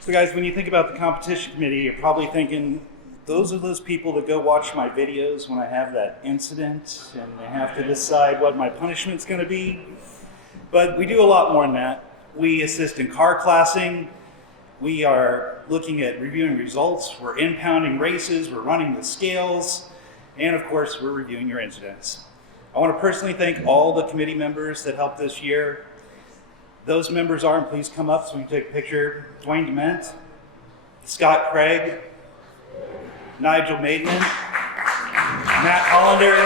So guys, when you think about the competition committee, you're probably thinking, those are those people that go watch my videos when I have that incident and they have to decide what my punishment's going to be. But we do a lot more than that. We assist in car classing. We are looking at reviewing results. We're impounding races. We're running the scales. And of course, we're reviewing your incidents. I want to personally thank all the committee members that helped this year. Those members are, and please come up so we can take a picture. Dwayne Dement, Scott Craig, Nigel Maidman, Matt Hollander,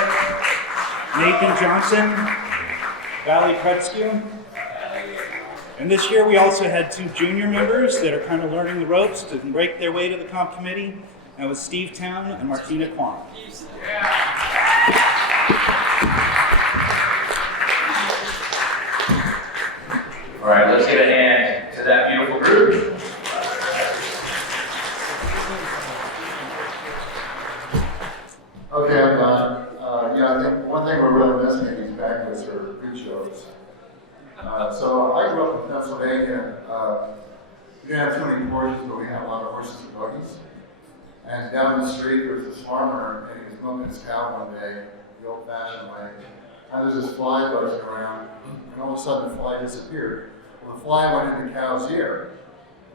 Nathan Johnson, Valley Pretzku. And this year we also had 2 junior members that are kind of learning the ropes to break their way to the comp committee. That was Steve Town and Martina Kwan. All right, let's give a hand to that beautiful group. Okay, I'm done. Yeah, I think one thing we're really missing in these banquets are good shows. So I grew up in Pennsylvania. We didn't have too many horses, but we had a lot of horses and buggies. And down the street, there was this farmer, and he was milking his cow one day, the old-fashioned way. And there's this fly buzzing around, and all of a sudden the fly disappeared. Well, the fly went in the cow's ear,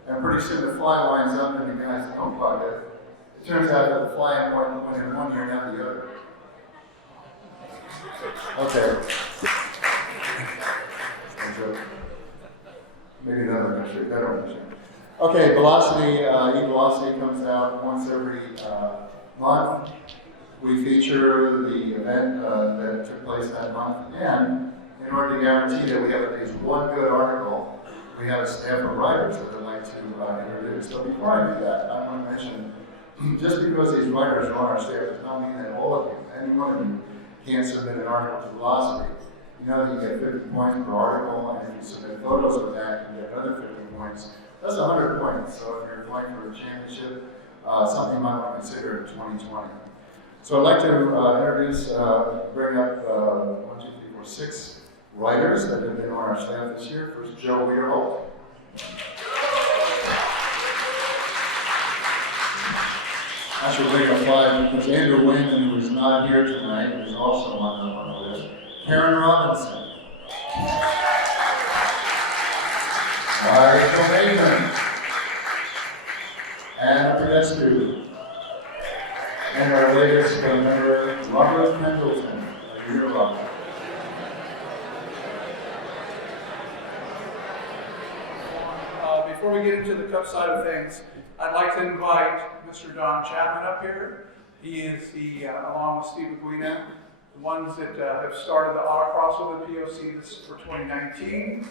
and pretty soon the fly winds up in the guy's coat pocket. It turns out that the fly went in one ear, not the other. Okay. Maybe another picture, better picture. Okay, velocity, e-velocity comes out once every month. We feature the event that took place that month, and in order to guarantee that we have at least one good article, we have a staff of writers that I'd like to introduce. So before I do that, I want to mention, just because these writers are on our staff does not mean that all of you, any one of you, can't submit an article to Velocity. You know that you get 50 points per article, and if you submit photos of that, you get another 50 points. That's 100 points, so if you're applying for a championship, something you might want to consider in 2020. So I'd like to bring up 6 writers that have been on our staff this year. First, Joe Weirholt. I should bring up 5 because Andrew Wayman, who is not here tonight, is also on the list. Karen Robinson. Rachel Mason. Anna Podescu. And our latest member, Robert Pendleton. You're welcome. Before we get into the cup side of things, I'd like to invite Mr. Don Chapman up here. He is along with Steve Aguina, the ones that have started the autocross with the POC this for 2019.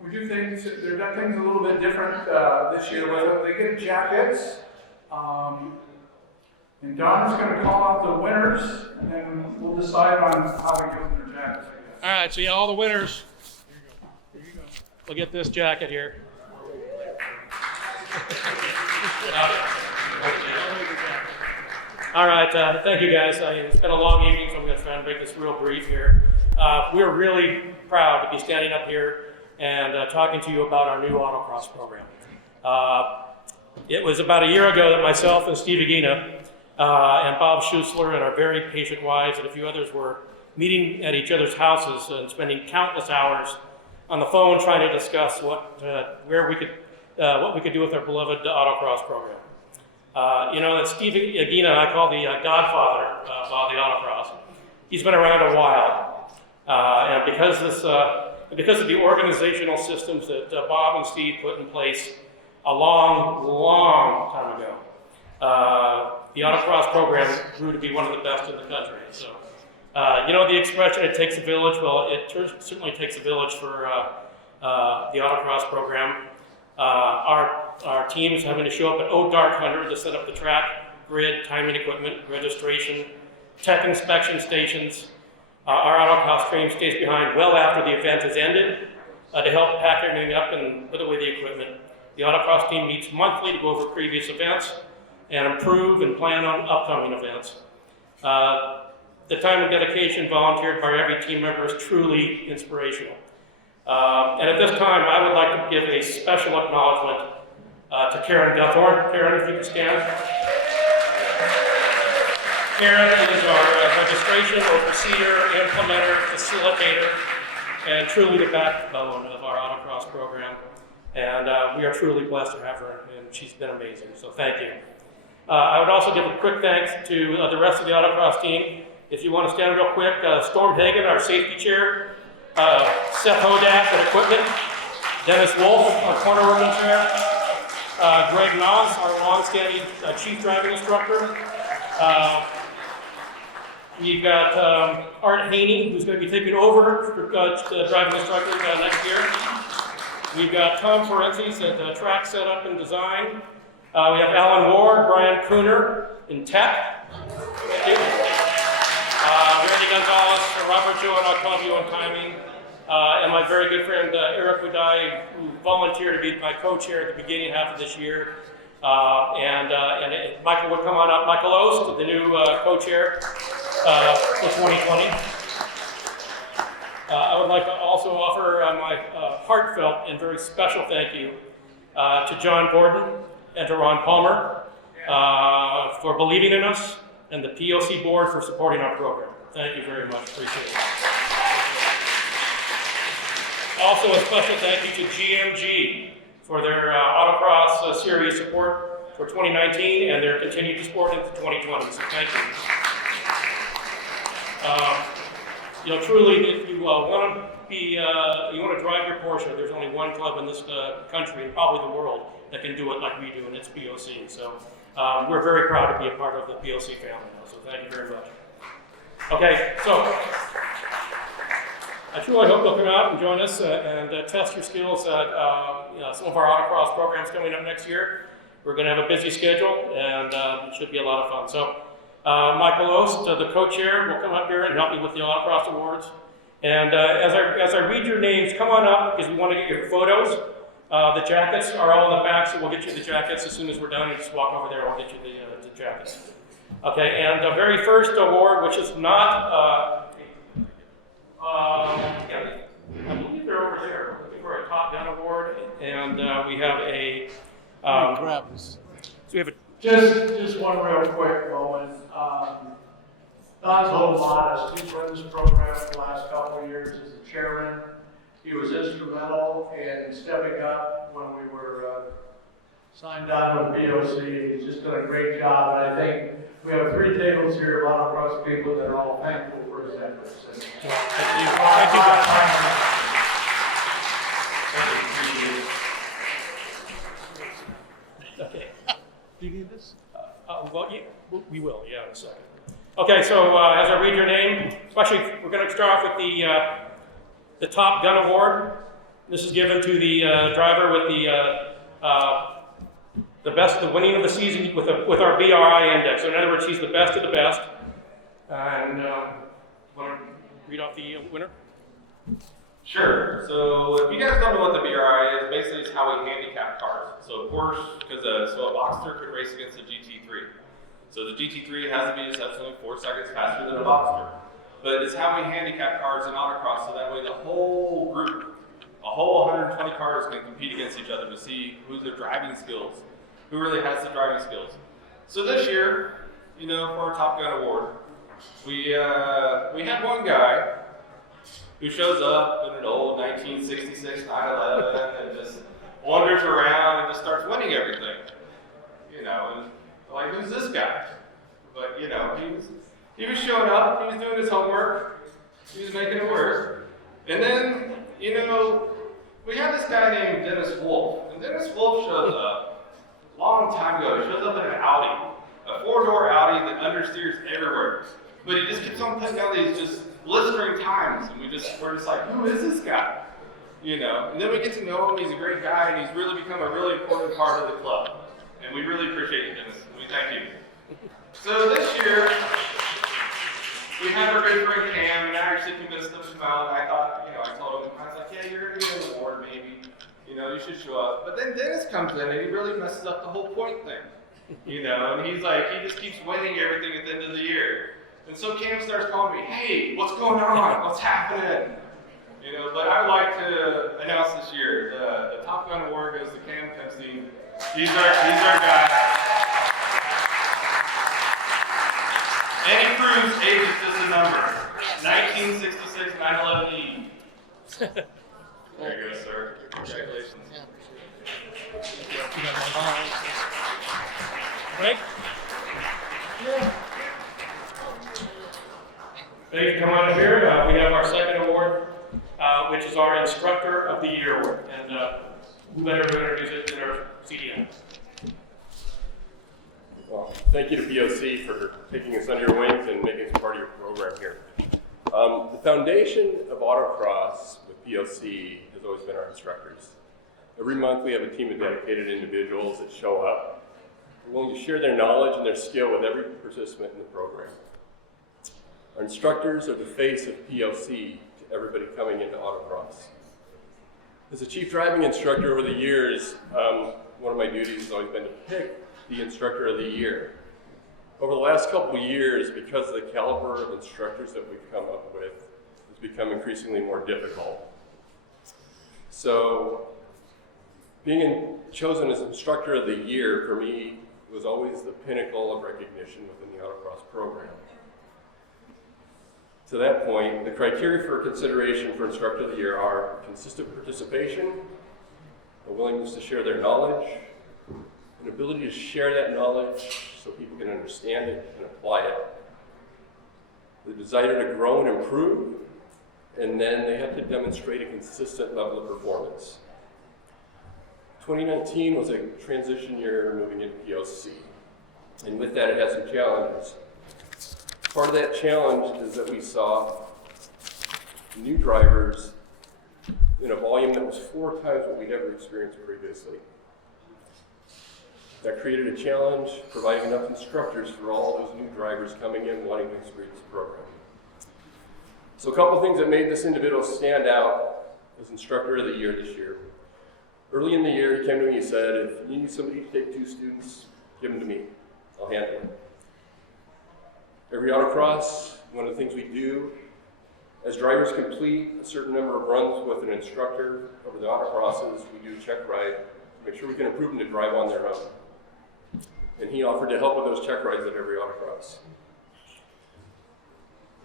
We do things, they've done things a little bit different this year with them. They get jackets. And Don is going to call out the winners, and then we'll decide on how to give them their jackets. All right, so yeah, all the winners will get this jacket here. All right, thank you guys. It's been a long evening, so I'm going to try and make this real brief here. We're really proud to be standing up here and talking to you about our new autocross program. It was about a year ago that myself and Steve Aguina and Bob Schuessler and our very patient wives and a few others were meeting at each other's houses and spending countless hours on the phone trying to discuss what we could do with our beloved autocross program. That Steve Aguina I call the godfather of the autocross. He's been around a while, and because of the organizational systems that Bob and Steve put in place a long time ago, the autocross program grew to be one of the best in the country. So, the expression, it takes a village, well, it certainly takes a village for the autocross program. Our team is having to show up at Oak Dark 100 to set up the track, grid, timing equipment, registration, tech inspection stations. Our autocross team stays behind well after the event has ended to help pack everything up and put away the equipment. The autocross team meets monthly to go over previous events and improve and plan on upcoming events. The time and dedication volunteered by every team member is truly inspirational. And at this time, I would like to give a special acknowledgement to Karen Guthorn. Karen, if you can stand. Karen is our registration overseer, implementer, facilitator, and truly the backbone of our autocross program. And we are truly blessed to have her, and she's been amazing, so thank you. I would also give a quick thanks to the rest of the autocross team. If you want to stand real quick, Storm Hagan, our safety chair, Seth Hodath at equipment, Dennis Wolf, our corner working chair, Greg Noss, our long-standing chief driving instructor. We've got Art Haney, who's going to be taking over for driving instructor next year. We've got Tom Forensis at track setup and design. We have Alan Ward, Brian Cooner in tech. Randy Gonzalez, Robert Joe and Octavio in timing. And my very good friend Eric Udai, who volunteered to be my co-chair at the beginning half of this year. And Michael would come on up. Michael Ost, the new co-chair for 2020. I would like to also offer my heartfelt and very special thank you to John Gordon and to Ron Palmer for believing in us, and the POC board for supporting our program. Thank you very much, appreciate it. Also a special thank you to GMG for their autocross series support for 2019 and their continued support into 2020, so thank you. Truly, if you want to be, you want to drive your Porsche, there's only one club in this country, and probably the world, that can do it like we do, and it's POC. So we're very proud to be a part of the POC family. So thank you very much. Okay, so I truly hope you'll come out and join us and test your skills at some of our autocross programs coming up next year. We're going to have a busy schedule, and it should be a lot of fun. So Michael Ost, the co-chair, will come up here and help me with the autocross awards. And as I read your names, come on up because we want to get your photos. The jackets are all in the back, so we'll get you the jackets as soon as we're done. You just walk over there, I'll get you the jackets. Okay, and the very first award, which is not, I believe they're over there. We're looking for a Top Gun award, and we have a. So we have a. Just one real quick moment. Don's whole lot, he's run this program for the last couple of years as the chairman. He was instrumental in stepping up when we were signed on with BOC. He's just done a great job, and I think we have 3 tables here, a lot of us people that are all thankful for his efforts. Thank you. Okay. Do you need this? Well, yeah, we will, in a second. Okay, so as I read your name, especially we're going to start off with the Top Gun Award. This is given to the driver with the winning of the season with our BRI index. So in other words, he's the best of the best. And want to read off the winner? Sure. So if you guys don't know what the BRI is, basically it's how we handicap cars. So of course, because a Boxster could race against a GT3. So the GT3 has to be exceptionally 4 seconds faster than a Boxster. But it's how we handicap cars in autocross, so that way the whole group, a whole 120 cars can compete against each other to see who's their driving skills, who really has the driving skills. So this year, for our Top Gun award, we had one guy who shows up in an old 1966 911 and just wanders around and just starts winning everything. And like, who's this guy? But he was showing up, he was doing his homework, he was making it work. And then, we had this guy named Dennis Wolf. And Dennis Wolf shows up a long time ago. He shows up in an Audi, a 4-door Audi that understeers everywhere. But he just keeps on putting down these just blistering times, and we're just like, who is this guy? And then we get to know him. He's a great guy, and he's really become a really important part of the club. And we really appreciate you, Dennis. We thank you. So this year, we have our good friend Cam, and I actually convinced him to come out. And I thought, I told him, I was like, yeah, you're going to get an award, maybe. You should show up. But then Dennis comes in, and he really messes up the whole point thing. And he's like, he just keeps winning everything at the end of the year. And so Cam starts calling me, hey, what's going on? What's happening? But I would like to announce this year, the Top Gun Award goes to Cam Kempstein. He's our guy. And he proves age is just a number. 1966 911E. There you go, sir. Congratulations. Greg? Yeah. Thank you for coming on up here. We have our second award, which is our Instructor of the Year award. And who better to introduce it than our CDM? Well, thank you to POC for taking us under your wings and making us part of your program here. The foundation of autocross with POC has always been our instructors. Every month we have a team of dedicated individuals that show up, willing to share their knowledge and their skill with every participant in the program. Our instructors are the face of POC to everybody coming into autocross. As a chief driving instructor over the years, one of my duties has always been to pick the Instructor of the Year. Over the last couple of years, because of the caliber of instructors that we've come up with, it's become increasingly more difficult. So, being chosen as Instructor of the Year, for me, was always the pinnacle of recognition within the autocross program. To that point, the criteria for consideration for Instructor of the Year are consistent participation, a willingness to share their knowledge, an ability to share that knowledge so people can understand it and apply it, the desire to grow and improve, and then they have to demonstrate a consistent level of performance. 2019 was a transition year moving into POC, and with that it had some challenges. Part of that challenge is that we saw new drivers in a volume that was 4 times what we'd ever experienced previously. That created a challenge, providing enough instructors for all those new drivers coming in wanting to experience the program. So a couple things that made this individual stand out as Instructor of the Year this year. Early in the year, he came to me and said, if you need somebody to take 2 students, give them to me. I'll handle it. Every autocross, one of the things we do, as drivers complete a certain number of runs with an instructor over the autocrosses, we do a check ride to make sure we can improve them to drive on their own. And he offered to help with those check rides at every autocross.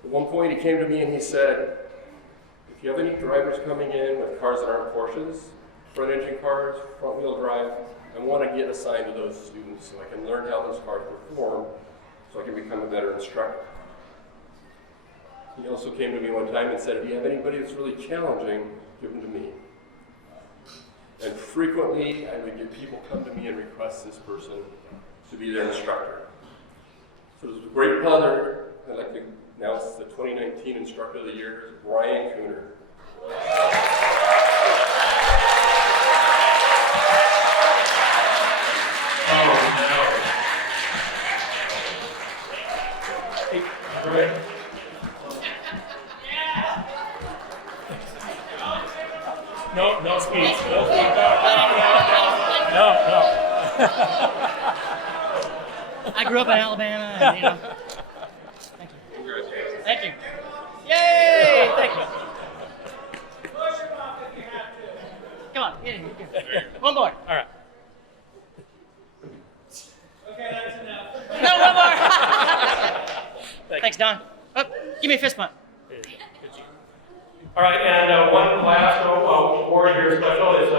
At one point, he came to me and he said, if you have any drivers coming in with cars that aren't Porsches, front engine cars, front wheel drive, I want to get assigned to those students so I can learn how those cars perform so I can become a better instructor. He also came to me one time and said, if you have anybody that's really challenging, give them to me. And frequently, I would get people come to me and request this person to be their instructor. So it was a great pleasure. I'd like to announce the 2019 Instructor of the Year, Brian Cooner. Right. No speech. No. I grew up in Alabama, and, you know. Thank you. Thank you. Yay! Thank you. Come on, get in here. One more. All right. Okay, that's enough. No, one more. Thanks, Don. Oh, give me a fist bump. All right, and one last award here special is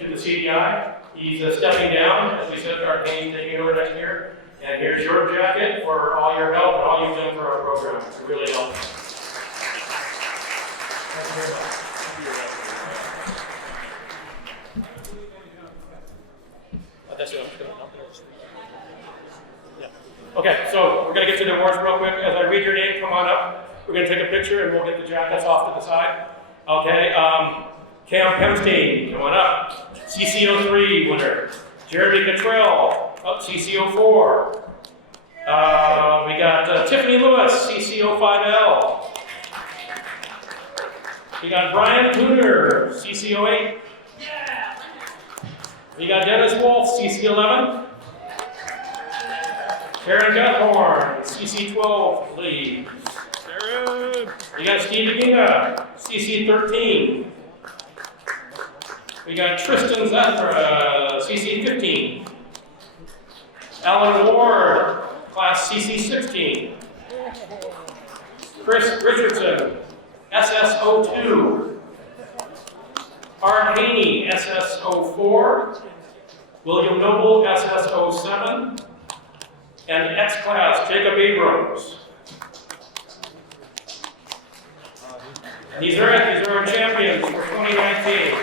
to the CDI. He's stepping down, as we said, our team taking over next year. And here's your jacket for all your help and all you've done for our program. It's really helped. Thank you very much. That's it. Yeah. Okay, so we're going to get to the awards real quick. As I read your name, come on up. We're going to take a picture and we'll get the jackets off to the side. Okay, Cam Pemstein, come on up. CCO3 winner. Jeremy Cottrell, CCO4. We got Tiffany Lewis, CCO5L. We got Brian Cooner, CCO8. Yeah. We got Dennis Wolf, CC11. Karen Guthorn, CC12 lead. We got Steve Agina, CC13. We got Tristan Zethra, CC15. Alan Ward, class CC16. Chris Richardson, SSO2. Art Haney, SSO4. William Noble, SSO7. And X class, Jacob Abrams. And these are it. These are our champions for 2019.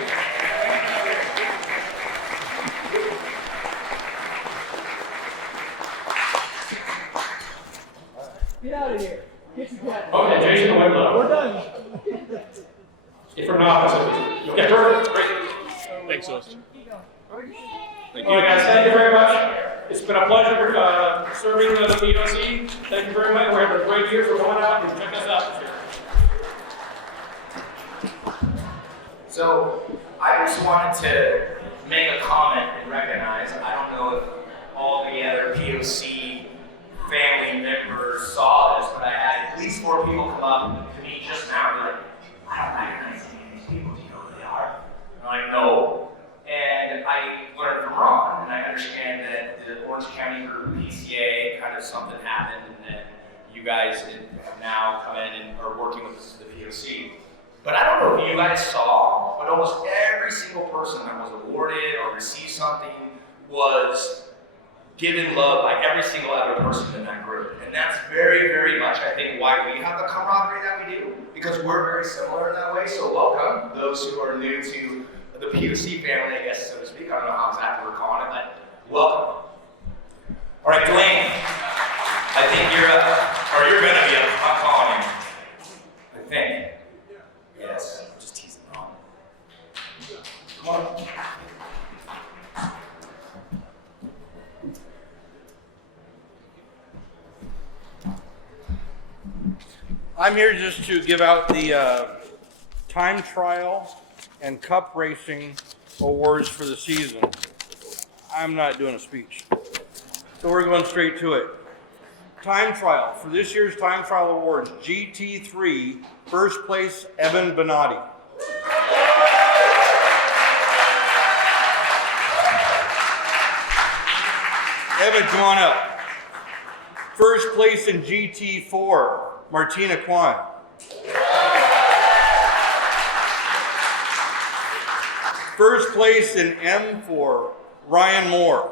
Get out of here. Get your cat. Okay, Jason Whitlow. We're done. If we're not, okay, perfect. Great. Thanks, Ost. Thank you. All right, guys, thank you very much. It's been a pleasure serving the POC. Thank you very much. We're having a great year, so come on out and check us out this year. So I just wanted to make a comment and recognize, I don't know if all the other POC family members saw this, but I had at least 4 people come up to me just now and be like, I don't recognize any of these people, do you know who they are? And I'm like, no. And I learned from Ron, and I understand that the Orange County Group PCA kind of something happened, and then you guys have now come in and are working with us, the POC. But I don't know if you guys saw, but almost every single person that was awarded or received something was given love by every single other person in that group. And that's very, very much, I think, why we have the camaraderie that we do, because we're very similar in that way. So welcome those who are new to the POC family, I guess, so to speak. I don't know how exactly we're calling it, but welcome. All right, Dwayne, I think you're up, or you're gonna be up. I'm calling you. I think. Yes, I'm just teasing Ron. Come on. I'm here just to give out the time trial and cup racing awards for the season. I'm not doing a speech. So we're going straight to it. Time trial. For this year's time trial awards, GT3, first place, Evan Bonatti. Evan, come on up. First place in GT4, Martina Kwan. First place in M4, Ryan Moore.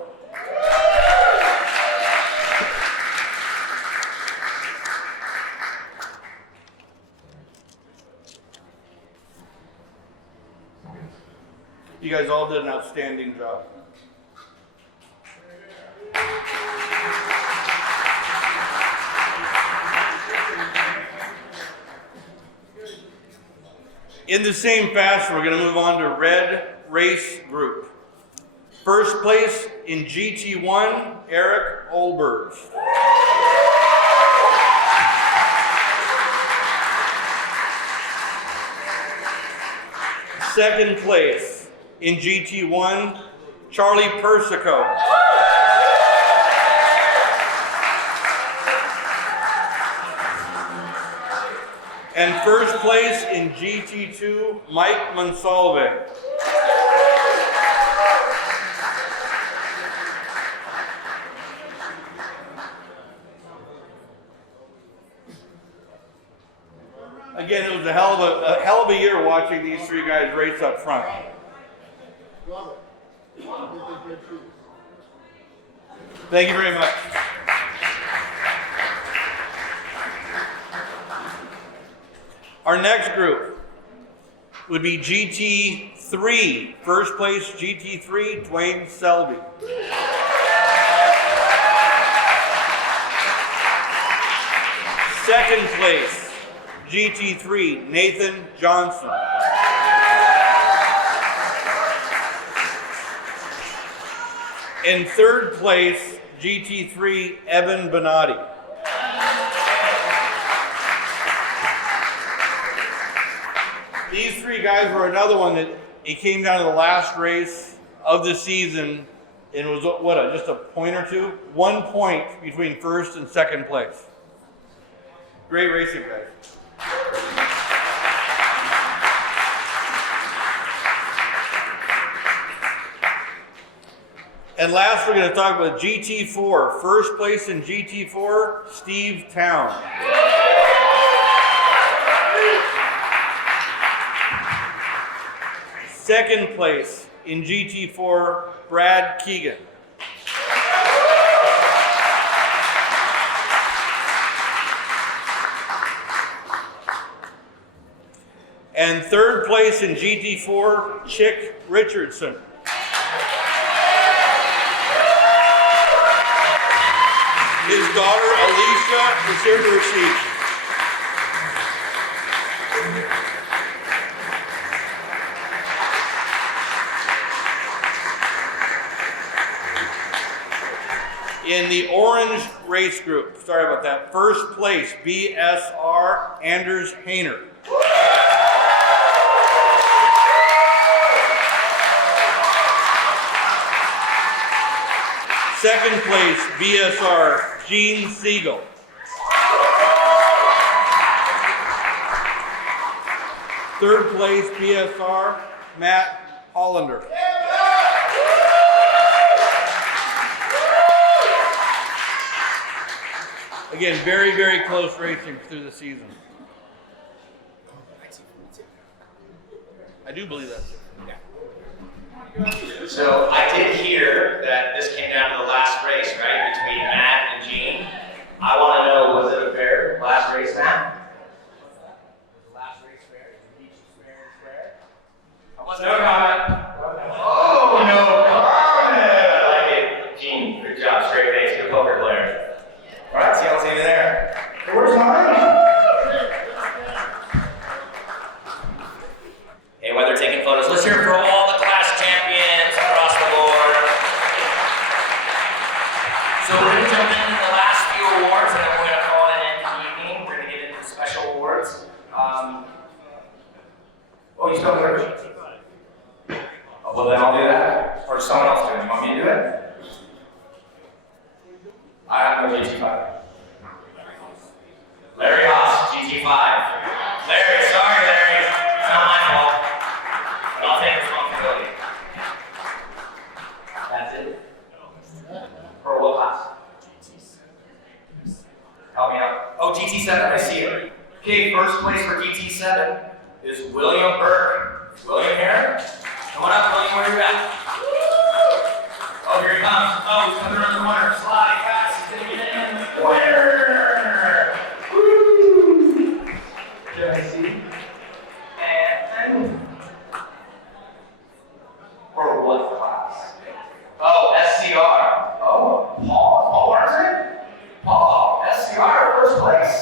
You guys all did an outstanding job. In the same fashion, we're going to move on to Red Race Group. First place in GT1, Eric Olbers. Second place in GT1, Charlie Persico. And first place in GT2, Mike Monsalve. Again, it was a hell of a year watching these 3 guys race up front. Thank you very much. Our next group would be GT3. First place, GT3, Dwayne Selby. Second place, GT3, Nathan Johnson. In third place, GT3, Evan Bonatti. These 3 guys were another one that it came down to the last race of the season, and it was just a point or two? 1 point between first and second place. Great racing, guys. And last, we're going to talk about GT4. First place in GT4, Steve Town. Second place in GT4, Brad Keegan. And third place in GT4, Chick Richardson. His daughter, Alicia, is here to receive. In the orange race group, sorry about that, first place, BSR, Anders Hayner. Second place, BSR, Gene Siegel. Third place, BSR, Matt Hollander. Again, very, very close racing through the season. I do believe that. So I did hear that this came down to the last race, right, between Matt and Gene. I want to know, was it a fair last race, Matt? Last race fair? Fair? No comment. Oh, no comment. I like it. Gene, good job. Straight face. Good poker player. All right, see, I'll see you there. Hey, where's mine? Hey, while they're taking photos, let's hear it for all the class champions across the board. So we're going to jump into the last few awards, and then we're going to call it an end to the evening. We're going to get into the special awards. Oh, you still have it? Oh, well, then I'll do that. Or someone else do it. You want me to do it? I have no GT5. Larry Haas, GT5. Larry, sorry, Larry. It's not my fault. But I'll take responsibility. That's it. For what class? Help me out. Oh, GT7, I see it. Okay, first place for GT7 is William Burke. William here? Come on up, William, where you at? Oh, here he comes. Oh, he's coming around the corner. Slide fast. He's gonna get in. Winner! Woo! Can I see? And for what class? Oh, SCR. Oh, Paul Martin? Paul, SCR, first place.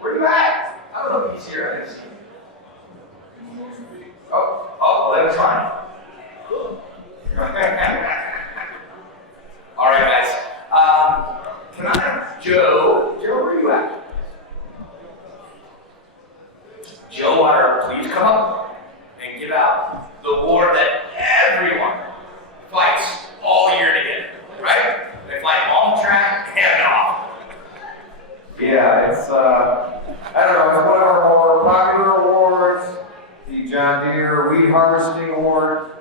Where you at? I don't know if he's here. I didn't see him. Oh, that was fine. All right, guys. Can I have Joe? Joe, where are you at? Joe Water, please come up and give out the award that everyone fights all year to get, right? They fight on track and off. Yeah, it's, I don't know, it's one of our more popular awards, the John Deere Weed Harvesting Award.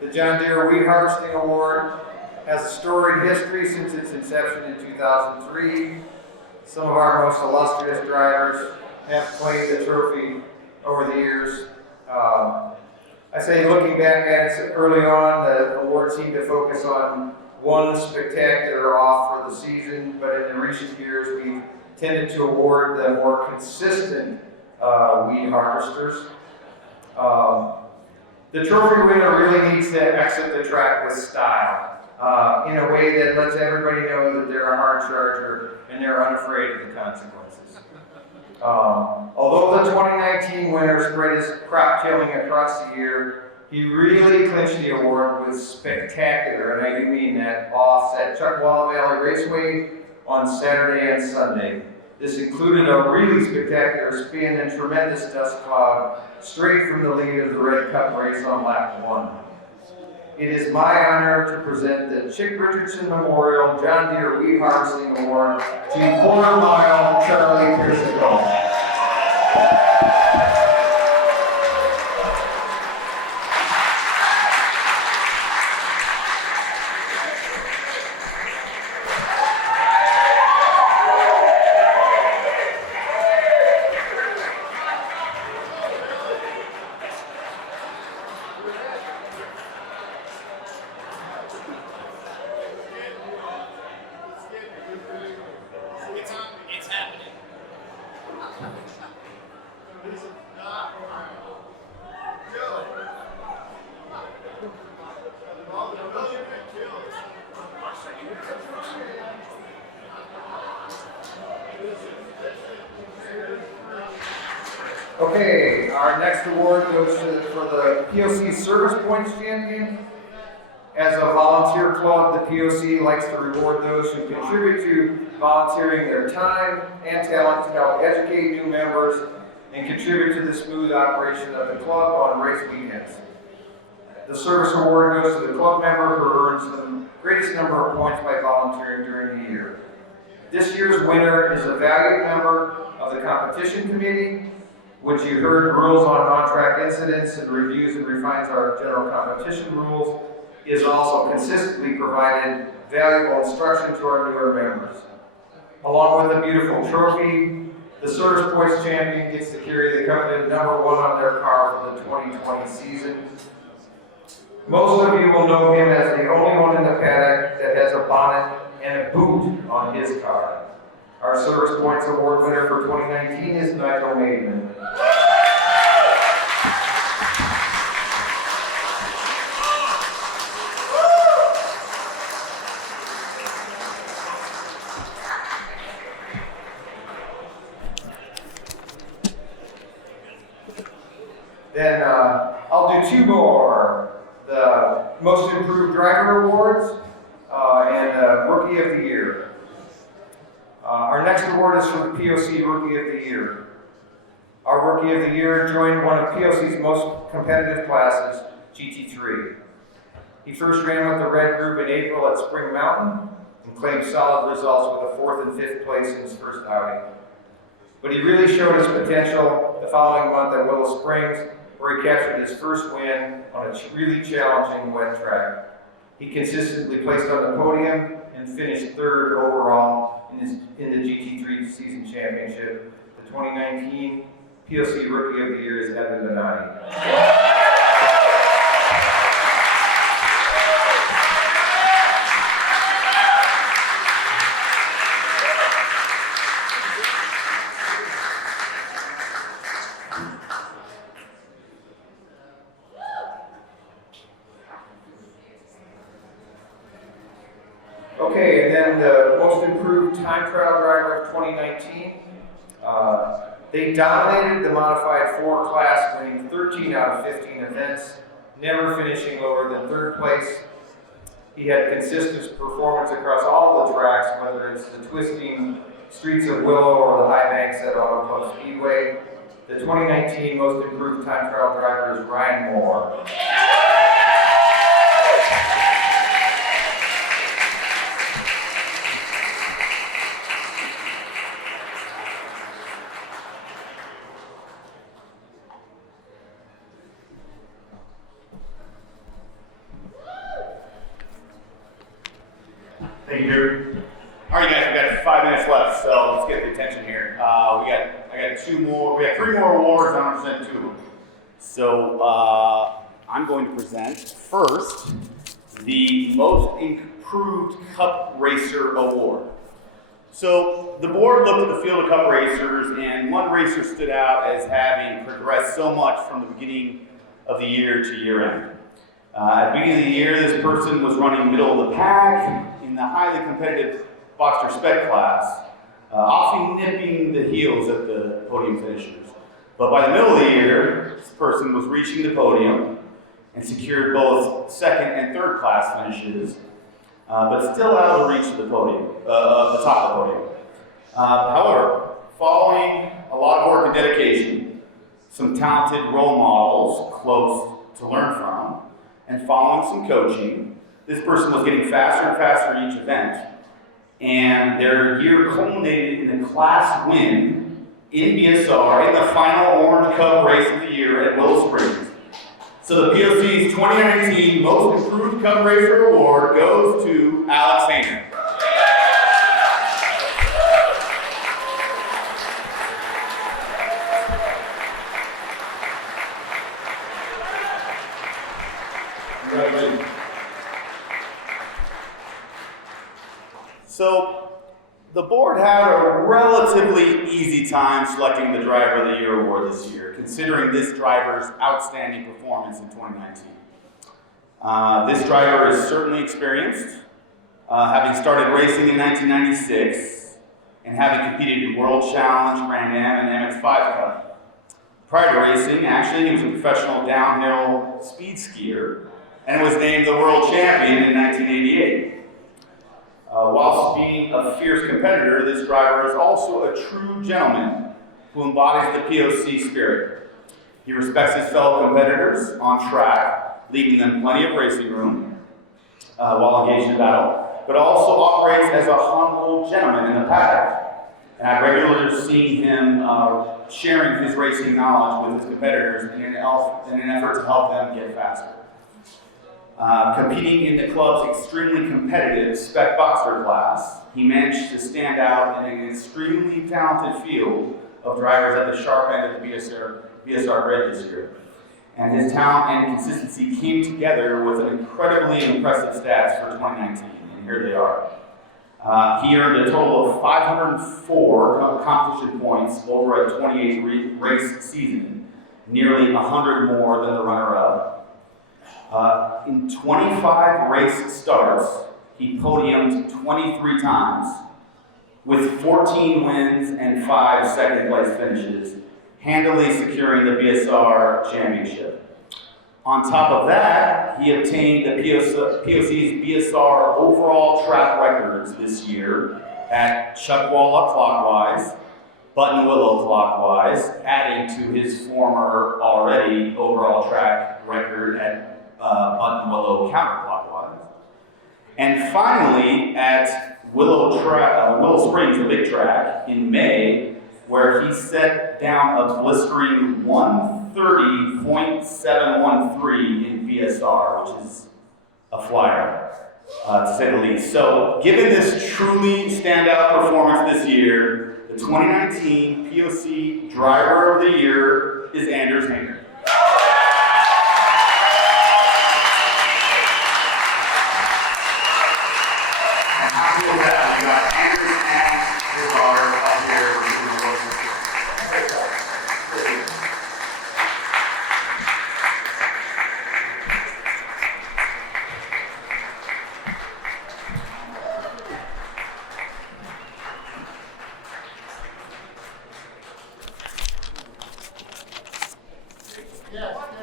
The John Deere Weed Harvesting Award has a storied history since its inception in 2003. Some of our most illustrious drivers have claimed the trophy over the years. I say looking back at it early on, the award seemed to focus on one spectacular off for the season, but in the recent years we've tended to award the more consistent weed harvesters. The trophy winner really needs to exit the track with style, in a way that lets everybody know that they're a hard charger and they're unafraid of the consequences. Although the 2019 winner spread his crop killing across the year, he really clinched the award with spectacular, and I do mean that, offs at Chuckwalla Valley Raceway on Saturday and Sunday. This included a really spectacular spin and tremendous dust cloud straight from the lead of the Red Cup race on lap 1. It is my honor to present the Chick Richardson Memorial John Deere Weed Harvesting Award to Quarter Mile Charlie Pearson. It's happening. Okay, our next award goes for the POC Service Points Champion. As a volunteer club, the POC likes to reward those who contribute to volunteering their time and talent to help educate new members and contribute to the smooth operation of the club on race weekends. The service award goes to the club member who earns the greatest number of points by volunteering during the year. This year's winner is a valued member of the competition committee, which you heard rules on on-track incidents and reviews and refines our general competition rules, is also consistently provided valuable instruction to our newer members. Along with a beautiful trophy, the Service Points Champion gets to carry the coveted number 1 on their car for the 2020 season. Most of you will know him as the only one in the paddock that has a bonnet and a boot on his car. Our Service Points Award winner for 2019 is Nigel Maidman. Then I'll do 2 more. The Most Improved Driver Awards and Rookie of the Year. Our next award is for the POC Rookie of the Year. Our Rookie of the Year joined one of POC's most competitive classes, GT3. He first ran with the Red Group in April at Spring Mountain and claimed solid results with a 4th and 5th place in his first outing. But he really showed his potential the following month at Willow Springs, where he captured his first win on a really challenging wet track. He consistently placed on the podium and finished 3rd overall in the GT3 season championship. The 2019 POC Rookie of the Year is Evan Benani. Okay, and then the Most Improved Time Trial Driver of 2019. They dominated the Modified 4 class, winning 13 out of 15 events, never finishing lower than 3rd place. He had consistent performance across all the tracks, whether it's the twisting streets of Willow or the high banks at Auto Club Speedway. The 2019 Most Improved Time Trial Driver is Ryan Moore. Thank you, Drew. All right, guys, we got 5 minutes left, so let's get the attention here. I got 3 more awards. I'm going to present 2 of them. So I'm going to present first the Most Improved Cup Racer Award. So the board looked at the field of cup racers, and one racer stood out as having progressed so much from the beginning of the year to year end. At the beginning of the year, this person was running middle of the pack in the highly competitive Boxster Spec class, often nipping the heels at the podium finishers. But by the middle of the year, this person was reaching the podium and secured both 2nd and 3rd class finishes, but still out of the reach of the podium, the top of the podium. However, following a lot of work and dedication, some talented role models close to learn from, and following some coaching, this person was getting faster and faster each event, and their year culminated in a class win in BSR in the final Orange Cup race of the year at Willow Springs. So the POC's 2019 Most Improved Cup Racer Award goes to Alex Hayner. So the board had a relatively easy time selecting the Driver of the Year award this year, considering this driver's outstanding performance in 2019. This driver is certainly experienced, having started racing in 1996 and having competed in World Challenge, Grand Am, and MX5 Cup. Prior to racing, actually, he was a professional downhill speed skier and was named the world champion in 1988. Whilst being a fierce competitor, this driver is also a true gentleman who embodies the POC spirit. He respects his fellow competitors on track, leaving them plenty of racing room while engaged in battle, but also operates as a humble gentleman in the paddock. And I regularly see him sharing his racing knowledge with his competitors in an effort to help them get faster. Competing in the club's extremely competitive spec boxer class, he managed to stand out in an extremely talented field of drivers at the sharp end of the BSR grid this year. And his talent and consistency came together with an incredibly impressive stats for 2019, and here they are. He earned a total of 504 competition points over a 28 race season, nearly 100 more than the runner-up. In 25 race starts, he podiumed 23 times, with 14 wins and 5 second-place finishes, handily securing the BSR championship. On top of that, he obtained the POC's BSR overall track records this year at Chuckwalla clockwise, Buttonwillow clockwise, adding to his former already overall track record at Buttonwillow counterclockwise. And finally, at Willow Springs, the big track, in May, where he set down a blistering 130.713 in BSR, which is a flyer, to say the least. So, given this truly standout performance this year, the 2019 POC Driver of the Year is Anders Hanger. And how cool is that? We got Anders and his daughter up here.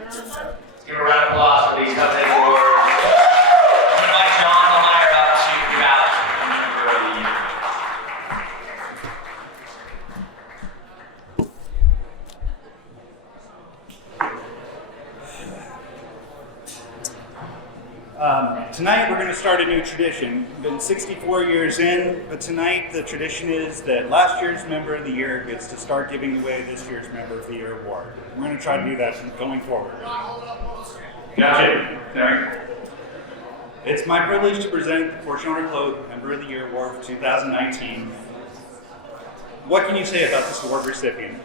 Let's give a round of applause for these company awards. I'm going to invite John Lemire up to give out the Member of the Year. Tonight we're going to start a new tradition. Been 64 years in, but tonight the tradition is that last year's Member of the Year gets to start giving away this year's Member of the Year award. We're going to try to do that going forward. Gotcha. Sorry. It's my privilege to present the Porsche Owner Club Member of the Year Award for 2019. What can you say about this award recipient?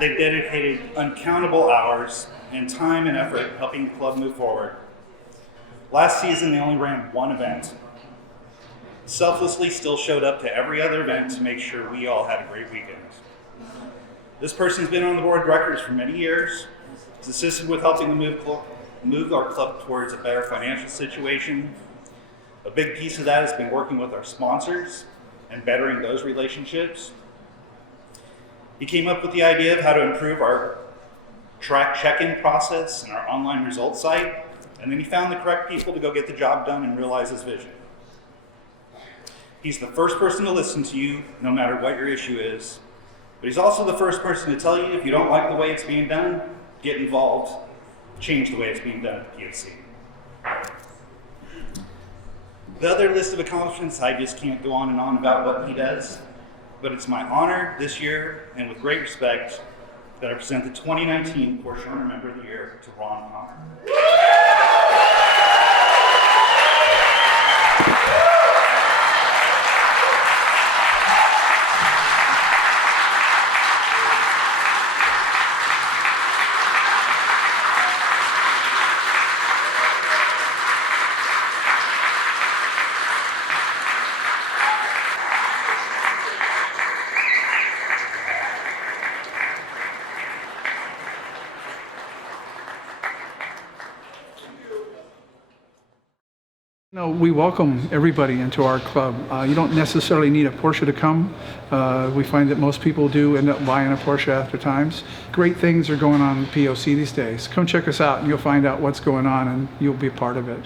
They've dedicated uncountable hours and time and effort helping the club move forward. Last season, they only ran one event. Selflessly still showed up to every other event to make sure we all had a great weekend. This person's been on the board of directors for many years. Has assisted with helping to move our club towards a better financial situation. A big piece of that has been working with our sponsors and bettering those relationships. He came up with the idea of how to improve our track check-in process and our online results site. And then he found the correct people to go get the job done and realize his vision. He's the first person to listen to you, no matter what your issue is. But he's also the first person to tell you if you don't like the way it's being done, get involved, change the way it's being done at the POC. The other list of accomplishments, I just can't go on and on about what he does. But it's my honor this year, and with great respect, that I present the 2019 Porsche Owner Member of the Year to Ron Connor. No, we welcome everybody into our club. You don't necessarily need a Porsche to come. We find that most people do end up buying a Porsche after times. Great things are going on in POC these days. Come check us out and you'll find out what's going on and you'll be a part of it.